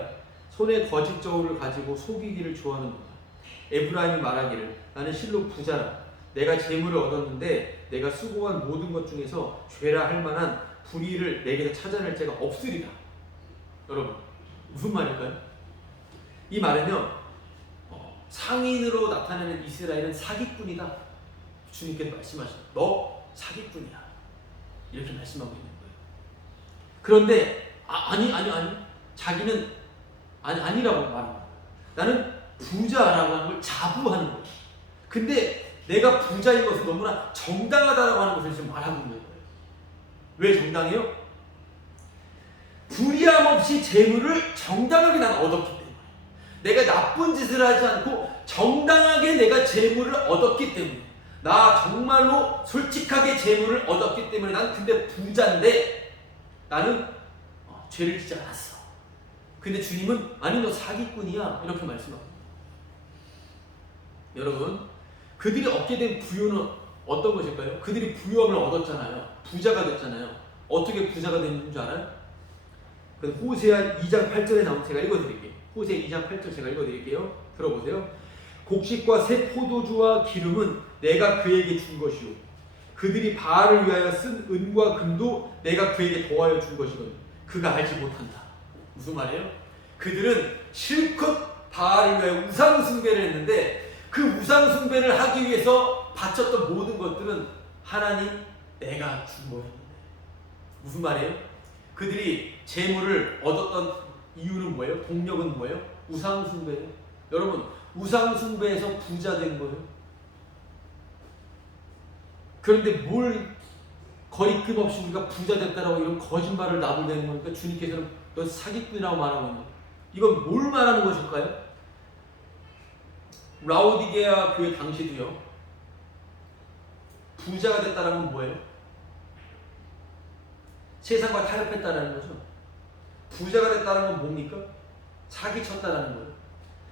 손에 거짓 저울을 가지고 속이기를 좋아하는구나. 에브라임이 말하기를 나는 실로 부자라. 내가 재물을 얻었는데 내가 수고한 모든 것 중에서 죄라 할 만한 불의를 내게서 찾아낼 자가 없으리라. 여러분, 무슨 말일까요? 이 말은요, 상인으로 나타내는 이스라엘은 사기꾼이다. 주님께서 말씀하시죠. 너 사기꾼이야. 이렇게 말씀하고 있는 거예요. 그런데 아니 자기는 아니라고 말합니다. 나는 부자라고 하는 걸 자부하는 거예요. 근데 내가 부자인 것은 너무나 정당하다라고 하는 것을 지금 말하고 있는 거예요. 왜 정당해요? 불의함 없이 재물을 정당하게 난 얻었기 때문에, 내가 나쁜 짓을 하지 않고 정당하게 내가 재물을 얻었기 때문에, 나 정말로 솔직하게 재물을 얻었기 때문에 난 근데 부자인데 나는 죄를 짓지 않았어. 근데 주님은 아니 너 사기꾼이야 이렇게 말씀합니다. 여러분, 그들이 얻게 된 부유는 어떤 것일까요? 그들이 부유함을 얻었잖아요. 부자가 됐잖아요. 어떻게 부자가 됐는 줄 알아요? 호세아 2장 8절에 나온, 제가 읽어드릴게요. 호세아 2장 8절 제가 읽어드릴게요. 들어보세요. 곡식과 새 포도주와 기름은 내가 그에게 준 것이요 그들이 바알을 위하여 쓴 은과 금도 내가 그에게 더하여 준 것이거든 그가 알지 못한다. 무슨 말이에요? 그들은 실컷 바알을 위하여 우상 숭배를 했는데 그 우상 숭배를 하기 위해서 바쳤던 모든 것들은 하나님 내가 준 거였는데. 무슨 말이에요? 그들이 재물을 얻었던 이유는 뭐예요? 동력은 뭐예요? 우상 숭배예요. 여러분, 우상 숭배에서 부자 된 거예요. 그런데 뭘 거리낌 없이 우리가 부자 됐다라고 이런 거짓말을 나불대는 거니까 주님께서는 너 사기꾼이라고 말하고 있는 거예요. 이건 뭘 말하는 것일까요? 라오디게아 교회 당시도요, 부자가 됐다는 건 뭐예요? 세상과 타협했다는 거죠. 부자가 됐다는 건 뭡니까? 사기쳤다는 거예요.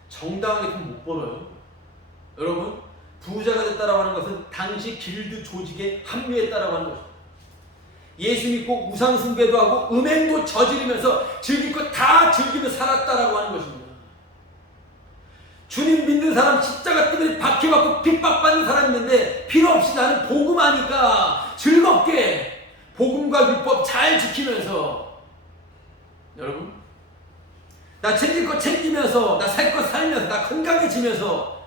정당하게 돈 못 벌어요. 여러분, 부자가 됐다라고 하는 것은 당시 길드 조직에 합류했다라고 하는 것입니다. 예수 믿고 우상 숭배도 하고 음행도 저지르면서 즐길 것 다 즐기며 살았다라고 하는 것입니다. 주님 믿는 사람 십자가 때문에 박해받고 핍박받는 사람이 있는데 필요 없이 나는 복음하니까 즐겁게 복음과 율법 잘 지키면서, 여러분, 나 챙길 것 챙기면서, 나 살 것 살면서, 나 건강해지면서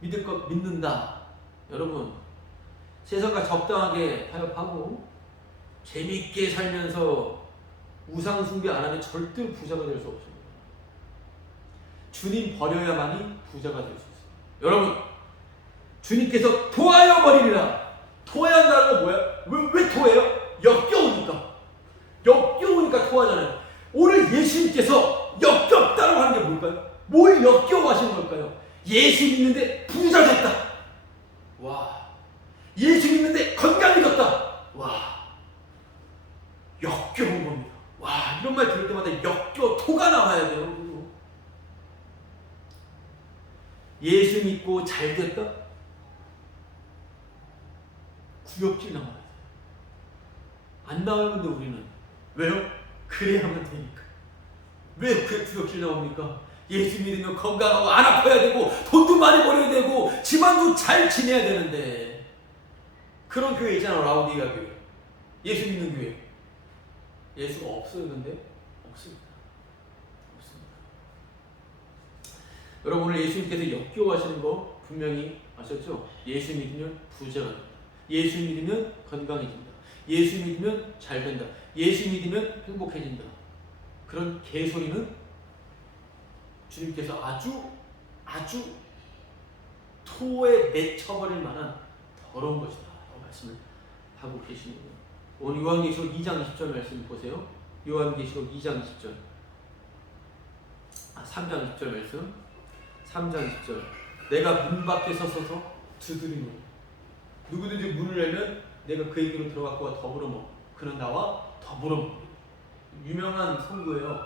믿을 것 믿는다. 여러분, 세상과 적당하게 타협하고 재밌게 살면서 우상 숭배 안 하면 절대로 부자가 될 수 없습니다. 주님 버려야만이 부자가 될 수 있습니다. 여러분, 주님께서 토하여 버리리라. 토해야 한다는 건 뭐야? 왜 토해요? 역겨우니까 토하잖아요. 오늘 예수님께서 역겹다고 하는 게 뭘까요? 뭘 역겨워하시는 걸까요? 예수 믿는데 부자 됐다. 와. 예수 믿는데 건강해졌다. 와. 역겨운 겁니다. 와, 이런 말 들을 때마다 역겨워, 토가 나와야 돼요. 예수 믿고 잘 됐다? 구역질 나와야 돼요. 안 나와요. 근데 우리는 왜요? 그래야만 되니까. 왜 구역질 나옵니까? 예수 믿으면 건강하고 안 아파야 되고 돈도 많이 벌어야 되고 집안도 잘 지내야 되는데, 그런 교회 있잖아. 라오디게아 교회, 예수 믿는 교회. 예수가 없어요, 근데? 없습니다. 없습니다. 여러분, 오늘 예수님께서 역겨워하시는 거 분명히 아셨죠? 예수 믿으면 부자가 된다. 예수 믿으면 건강해진다. 예수 믿으면 잘 된다. 예수 믿으면 행복해진다. 그런 개소리는 주님께서 아주 토에 맺혀버릴 만한 더러운 것이다 라고 말씀을 하고 계시는 거예요. 오늘 요한계시록 2장 20절 말씀 보세요. 요한계시록 2장 20절 3장 20절 말씀 3장 20절 내가 문 밖에 서서 두드리노니 누구든지 문을 열면 내가 그에게로 들어갔고 더불어 먹고 그는 나와 더불어 먹고. 유명한 선구예요.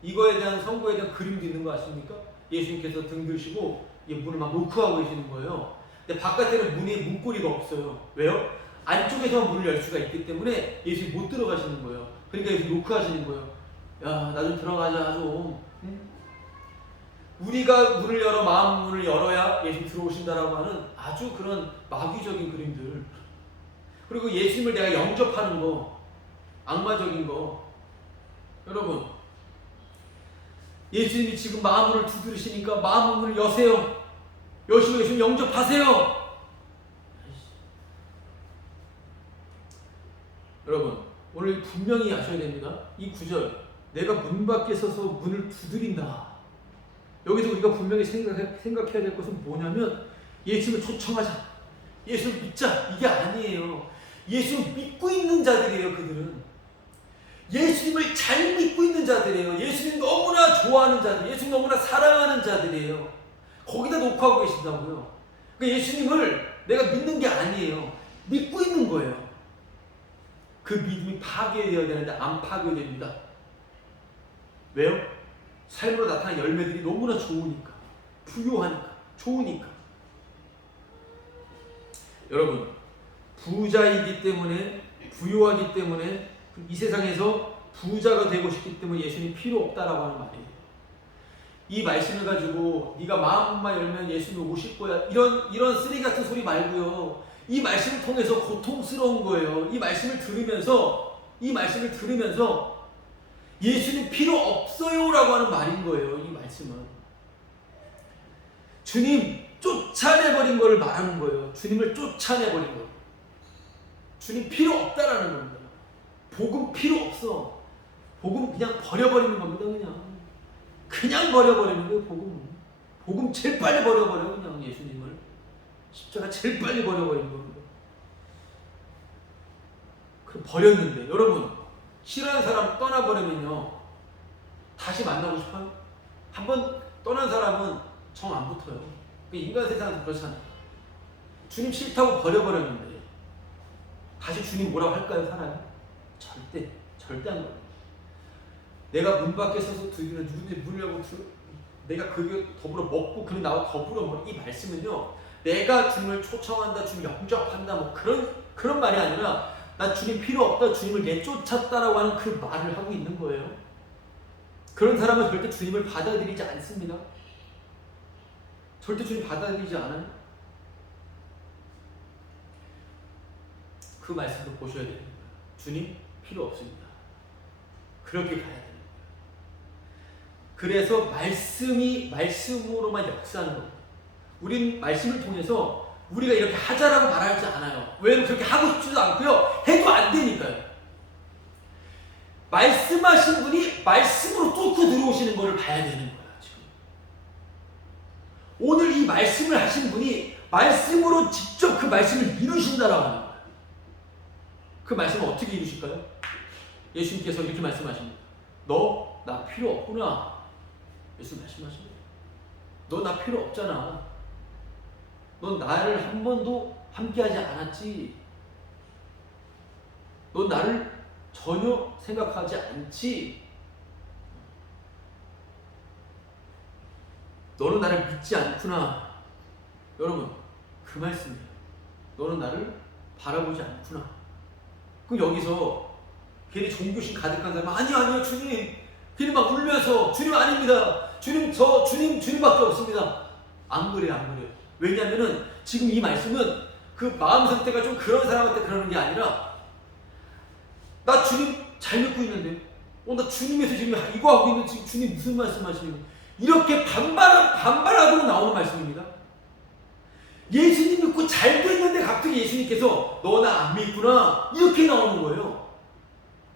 이거에 대한 선구에 대한 그림도 있는 거 아십니까? 예수님께서 등 드시고 문을 막 노크하고 계시는 거예요. 근데 바깥에는 문에 문고리가 없어요. 왜요? 안쪽에서 문을 열 수가 있기 때문에 예수님이 못 들어가시는 거예요. 그러니까 예수님 노크하시는 거예요. 야, 나 좀 들어가자 좀. 응? 우리가 문을 열어 마음 문을 열어야 예수님 들어오신다라고 하는 아주 그런 마귀적인 그림들. 그리고 예수님을 내가 영접하는 거, 악마적인 거. 여러분, 예수님이 지금 마음문을 두드리시니까 마음문을 여세요. 여시고 예수님 영접하세요. 여러분, 오늘 분명히 아셔야 됩니다. 이 구절, 내가 문 밖에 서서 문을 두드린다. 여기서 우리가 분명히 생각해야 될 것은 뭐냐면 예수님을 초청하자, 예수를 믿자, 이게 아니에요. 예수를 믿고 있는 자들이에요. 그들은 예수님을 잘 믿고 있는 자들이에요. 예수님 너무나 좋아하는 자들, 예수님 너무나 사랑하는 자들이에요. 거기다 녹화하고 계신다고요. 그러니까 예수님을 내가 믿는 게 아니에요. 믿고 있는 거예요. 그 믿음이 파괴되어야 되는데 안 파괴됩니다. 왜요? 삶으로 나타난 열매들이 너무나 좋으니까, 부유하니까, 좋으니까. 여러분, 부자이기 때문에, 부유하기 때문에, 이 세상에서 부자가 되고 싶기 때문에 예수님이 필요 없다라고 하는 말이에요. 이 말씀을 가지고 네가 마음만 열면 예수님이 오실 거야, 이런 쓰레기 같은 소리 말고요. 이 말씀을 통해서 고통스러운 거예요. 이 말씀을 들으면서 예수님 필요 없어요라고 하는 말인 거예요. 이 말씀은 주님 쫓아내버린 거를 말하는 거예요. 주님을 쫓아내버린 거. 주님 필요 없다라는 겁니다. 복음 필요 없어. 복음 그냥 버려버리는 겁니다. 그냥 버려버리는 거예요. 복음 제일 빨리 버려버려. 그냥 예수님을 십자가 제일 빨리 버려버리는 겁니다. 그럼 버렸는데 여러분, 싫어하는 사람 떠나버리면요 다시 만나고 싶어요? 한번 떠난 사람은 정 안 붙어요. 인간 세상은 그렇잖아요. 주님 싫다고 버려버렸는데 다시 주님 뭐라고 할까요? 살아요? 절대 안 그래요. 내가 문 밖에 서서 두드리는 누구든지 문을 열고 내가 그게 더불어 먹고 그는 나와 더불어 먹는 이 말씀은요, 내가 주님을 초청한다, 주님 영접한다, 뭐 그런 말이 아니라 나 주님 필요 없다, 주님을 내쫓았다라고 하는 그 말을 하고 있는 거예요. 그런 사람은 절대 주님을 받아들이지 않습니다. 절대 주님 받아들이지 않아요. 그 말씀도 보셔야 됩니다. 주님 필요 없습니다. 그렇게 가야 됩니다. 그래서 말씀으로만 역사하는 겁니다. 우린 말씀을 통해서 우리가 이렇게 하자라고 말하지 않아요. 왜냐면 그렇게 하고 싶지도 않고요. 해도 안 되니까요. 말씀하신 분이 말씀으로 뚫고 들어오시는 것을 봐야 되는 거예요. 지금 오늘 이 말씀을 하신 분이 말씀으로 직접 그 말씀을 이루신다라고 하는 거예요. 그 말씀을 어떻게 이루실까요? 예수님께서 이렇게 말씀하십니다. 너 나 필요 없구나. 예수 말씀하십니다. 너 나 필요 없잖아. 넌 나를 한 번도 함께하지 않았지. 넌 나를 전혀 생각하지 않지. 너는 나를 믿지 않구나. 여러분, 그 말씀이에요. 너는 나를 바라보지 않구나. 그럼 여기서 괜히 종교심 가득한 사람, 아니요 주님, 괜히 막 울면서 주님 아닙니다. 주님밖에 없습니다. 안 그래요. 왜냐하면은 지금 이 말씀은 그 마음 상태가 좀 그런 사람한테 그러는 게 아니라 나 주님 잘 믿고 있는데, 나 주님에서 지금 이거 하고 있는 지금 주님 무슨 말씀하시는 거예요? 이렇게 반발하고 나오는 말씀입니다. 예수님 믿고 잘 됐는데 갑자기 예수님께서 너 나 안 믿구나 이렇게 나오는 거예요.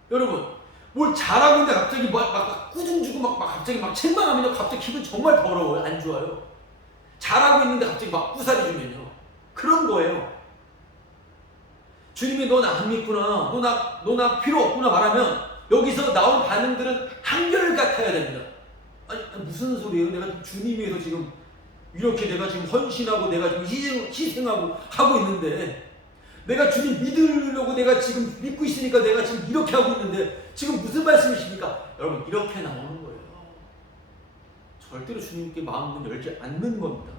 여러분, 뭘 잘하고 있는데 갑자기 막 꾸중 주고 막 갑자기 막 책망하면요, 갑자기 기분 정말 더러워요. 안 좋아요. 잘하고 있는데 갑자기 막 부사리 주면요, 그런 거예요. 주님이 너 나 안 믿구나, 너 나 필요 없구나 말하면 여기서 나온 반응들은 한결같아야 됩니다. 아니 무슨 소리예요? 내가 주님 위해서 지금 이렇게 내가 지금 헌신하고 내가 지금 희생하고 하고 있는데, 내가 주님 믿으려고 내가 지금 믿고 있으니까 내가 지금 이렇게 하고 있는데 지금 무슨 말씀이십니까? 여러분, 이렇게 나오는 거예요. 절대로 주님께 마음을 열지 않는 겁니다.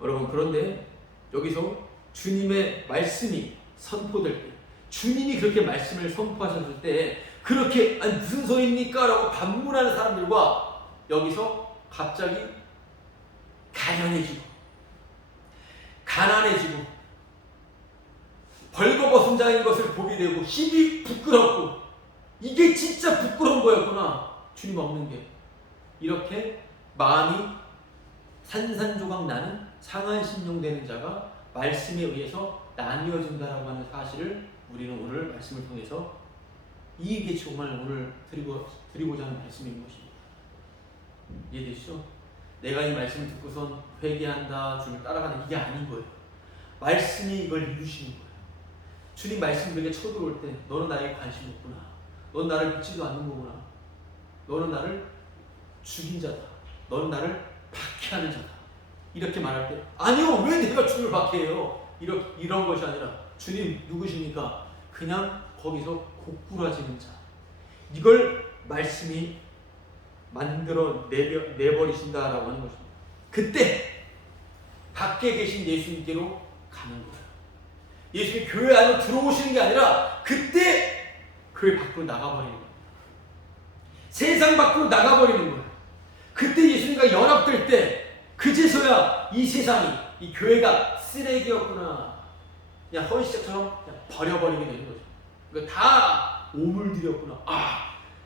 여러분, 그런데 여기서 주님의 말씀이 선포될 때, 주님이 그렇게 말씀을 선포하셨을 때 그렇게 아니 무슨 소리입니까? 라고 반문하는 사람들과 여기서 갑자기 가난해지고 벌거벗은 자인 것을 보게 되고 힘이 부끄럽고, 이게 진짜 부끄러운 거였구나, 주님 없는 게. 이렇게 마음이 산산조각 나는 상한 심령 되는 자가 말씀에 의해서 나뉘어진다라고 하는 사실을 우리는 오늘 말씀을 통해서, 이게 정말 오늘 드리고자 하는 말씀인 것입니다. 이해되시죠? 내가 이 말씀을 듣고선 회개한다, 주님을 따라가는 이게 아닌 거예요. 말씀이 이걸 이루시는 거예요. 주님 말씀이 우리에게 쳐들어올 때 너는 나에게 관심 없구나, 너는 나를 믿지도 않는 거구나, 너는 나를 죽인 자다, 너는 나를 박해하는 자다, 이렇게 말할 때 아니요, 왜 내가 주님을 박해해요? 이런 것이 아니라 주님 누구십니까? 그냥 거기서 고꾸라지는 자, 이걸 말씀이 만들어 내버리신다라고 하는 것입니다. 그때 밖에 계신 예수님께로 가는 거예요. 예수님 교회 안으로 들어오시는 게 아니라 그때 교회 밖으로 나가버리는 거예요. 세상 밖으로 나가버리는 거예요. 그때 예수님과 연합될 때 그제서야 이 세상이, 이 교회가 쓰레기였구나, 그냥 헌시자처럼 그냥 버려버리게 되는 거죠. 그러니까 다 오물들였구나.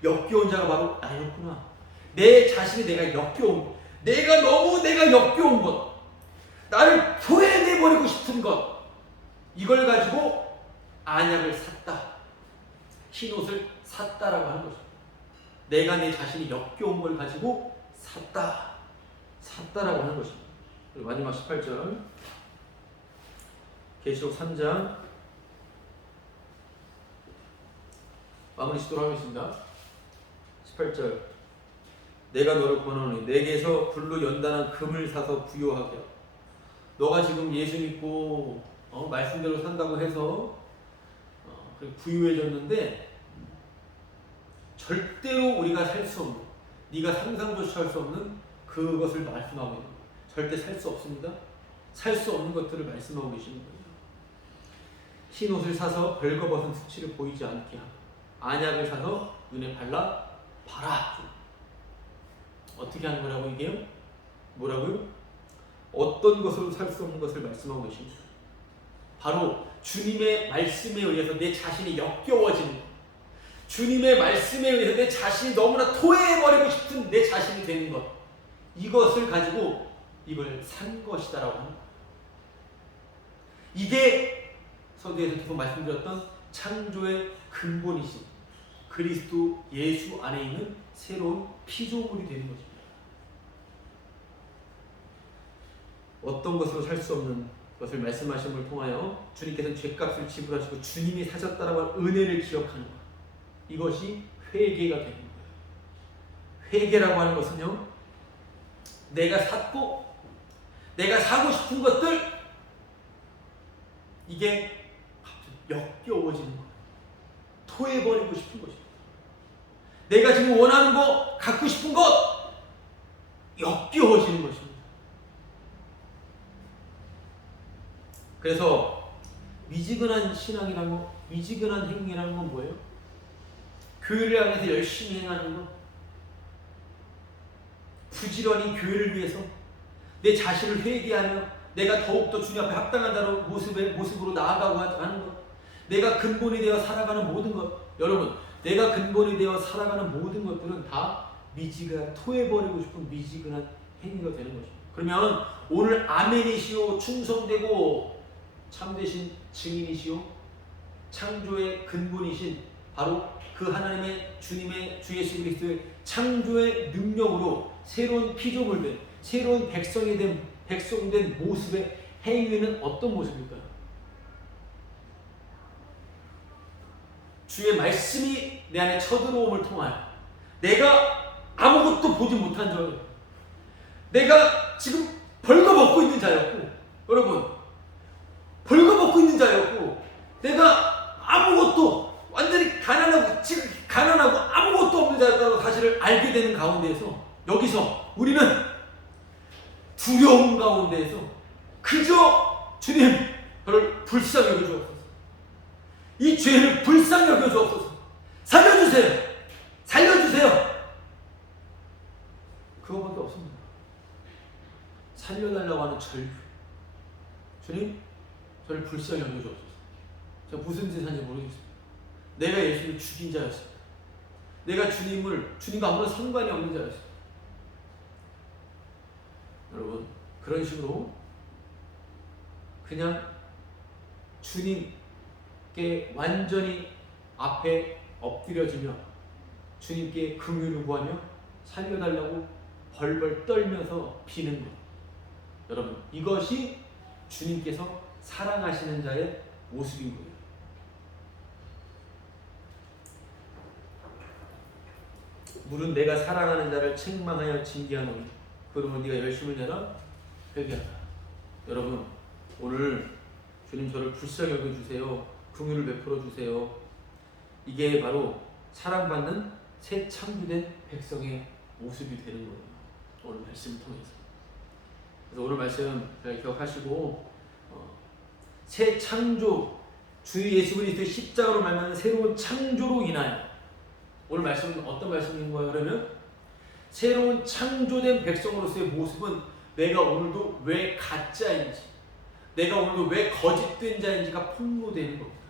역겨운 자가 바로 나였구나. 내 자신이 내가 역겨운 것, 내가 역겨운 것, 나를 토해내버리고 싶은 것, 이걸 가지고 안약을 샀다, 흰옷을 샀다라고 하는 것입니다. 내가 내 자신이 역겨운 걸 가지고 샀다라고 하는 것입니다. 그리고 마지막 18절, 계시록 3장 마무리 짓도록 하겠습니다. 18절, 내가 너를 권하노니 내게서 불로 연단한 금을 사서 부요하게 하고. 너가 지금 예수 믿고 말씀대로 산다고 해서 부유해졌는데 절대로 우리가 살 수 없는, 네가 상상조차 할 수 없는 그것을 말씀하고 있는 거예요. 절대 살 수 없습니다. 살 수 없는 것들을 말씀하고 계시는 거예요. 흰 옷을 사서 벌거벗은 수치를 보이지 않게 하고, 안약을 사서 눈에 발라 봐라. 어떻게 하는 거라고 이게요? 뭐라고요? 어떤 것으로 살 수 없는 것을 말씀하고 계십니다. 바로 주님의 말씀에 의해서 내 자신이 역겨워지는 것, 주님의 말씀에 의해서 내 자신이 너무나 토해버리고 싶은 내 자신이 되는 것, 이것을 가지고 이걸 산 것이다라고 하는 거예요. 이게 서두에서 계속 말씀드렸던 창조의 근본이신 그리스도 예수 안에 있는 새로운 피조물이 되는 것입니다. 어떤 것으로 살 수 없는 것을 말씀하심을 통하여 주님께서는 죄값을 지불하시고 주님이 사셨다라고 하는 은혜를 기억하는 것, 이것이 회개가 되는 거예요. 회개라고 하는 것은요, 내가 샀고 내가 사고 싶은 것들, 이게 역겨워지는 거예요. 토해버리고 싶은 것입니다. 내가 지금 원하는 거, 갖고 싶은 것, 역겨워지는 것입니다. 그래서 미지근한 신앙이라는 거, 미지근한 행위라는 건 뭐예요? 교회를 향해서 열심히 행하는 것, 부지런히 교회를 위해서 내 자신을 회개하며 내가 더욱더 주님 앞에 합당한 자로 모습으로 나아가고 하는 것, 내가 근본이 되어 살아가는 모든 것, 여러분, 내가 근본이 되어 살아가는 모든 것들은 다 미지근한, 토해버리고 싶은 미지근한 행위가 되는 것입니다. 그러면 오늘 아멘이시오, 충성되고 참되신 증인이시오, 창조의 근본이신 바로 그 하나님의 주님의 주 예수 그리스도의 창조의 능력으로 새로운 피조물된, 새로운 백성된 모습의 행위는 어떤 모습일까요? 주의 말씀이 내 안에 쳐들어옴을 통하여 내가 아무것도 보지 못한 자요, 내가 지금 벌거벗고 있는 자였고, 여러분, 벌거벗고 있는 자였고, 내가 아무것도 완전히 가난하고, 지금 가난하고 아무것도 없는 자였다는 사실을 알게 되는 가운데에서, 여기서 우리는 두려움 가운데에서 그저 주님, 저를 불쌍히 여겨주옵소서, 이 죄를 불쌍히 여겨주옵소서, 살려주세요, 살려주세요, 그거밖에 없습니다. 살려달라고 하는 절규. 주님, 저를 불쌍히 여겨주옵소서. 제가 무슨 짓을 한지 모르겠습니다. 내가 예수를 죽인 자였습니다. 내가 주님과 아무런 상관이 없는 자였습니다. 여러분, 그런 식으로 그냥 주님께 완전히 앞에 엎드려지며 주님께 긍휼을 구하며 살려달라고 벌벌 떨면서 비는 것, 여러분, 이것이 주님께서 사랑하시는 자의 모습인 거예요. 물은 내가 사랑하는 자를 책망하여 징계하노니 그러면 네가 열심을 내라 회개하라. 여러분, 오늘 주님 저를 불쌍히 여겨주세요, 긍휼을 베풀어 주세요, 이게 바로 사랑받는 새 창조된 백성의 모습이 되는 거예요, 오늘 말씀을 통해서. 그래서 오늘 말씀 잘 기억하시고, 새 창조, 주 예수 그리스도의 십자가로 말미암아 새로운 창조로 인하여, 오늘 말씀은 어떤 말씀인 거예요? 그러면 새로운 창조된 백성으로서의 모습은 내가 오늘도 왜 가짜인지, 내가 오늘도 왜 거짓된 자인지가 폭로되는 겁니다.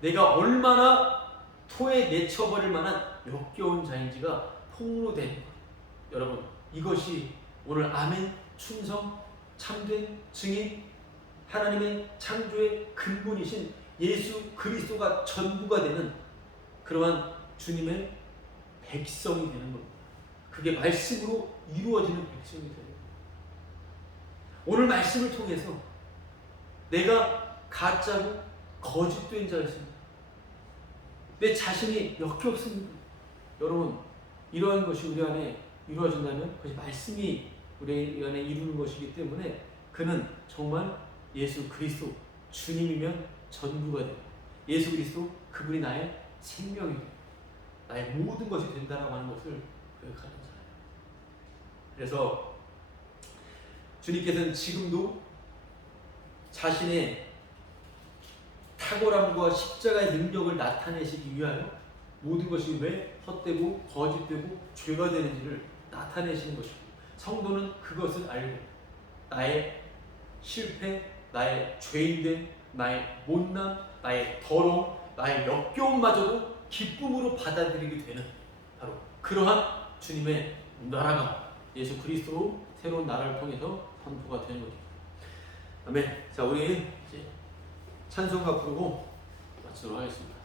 내가 얼마나 토에 내쳐버릴 만한 역겨운 자인지가 폭로되는 거예요. 여러분, 이것이 오늘 아멘, 충성, 참된 증인, 하나님의 창조의 근본이신 예수 그리스도가 전부가 되는 그러한 주님의 백성이 되는 겁니다. 그게 말씀으로 이루어지는 백성이 되는 겁니다. 오늘 말씀을 통해서 내가 가짜고 거짓된 자였습니다. 내 자신이 역겹습니다. 여러분, 이러한 것이 우리 안에 이루어진다면 그것이 말씀이 우리 안에 이루는 것이기 때문에 그는 정말 예수 그리스도 주님이면 전부가 돼요. 예수 그리스도, 그분이 나의 생명이 돼요. 나의 모든 것이 된다라고 하는 것을 고백하는 자예요. 그래서 주님께서는 지금도 자신의 탁월함과 십자가의 능력을 나타내시기 위하여 모든 것이 왜 헛되고 거짓되고 죄가 되는지를 나타내시는 것입니다. 성도는 그것을 알고 나의 실패, 나의 죄인됨, 나의 못남, 나의 더러움, 나의 역겨움마저도 기쁨으로 받아들이게 되는 바로 그러한 주님의 나라가 예수 그리스도로 새로운 나라를 통해서 선포가 되는 거죠. 아멘. 자, 우리 이제 찬송가 부르고 마치도록 하겠습니다.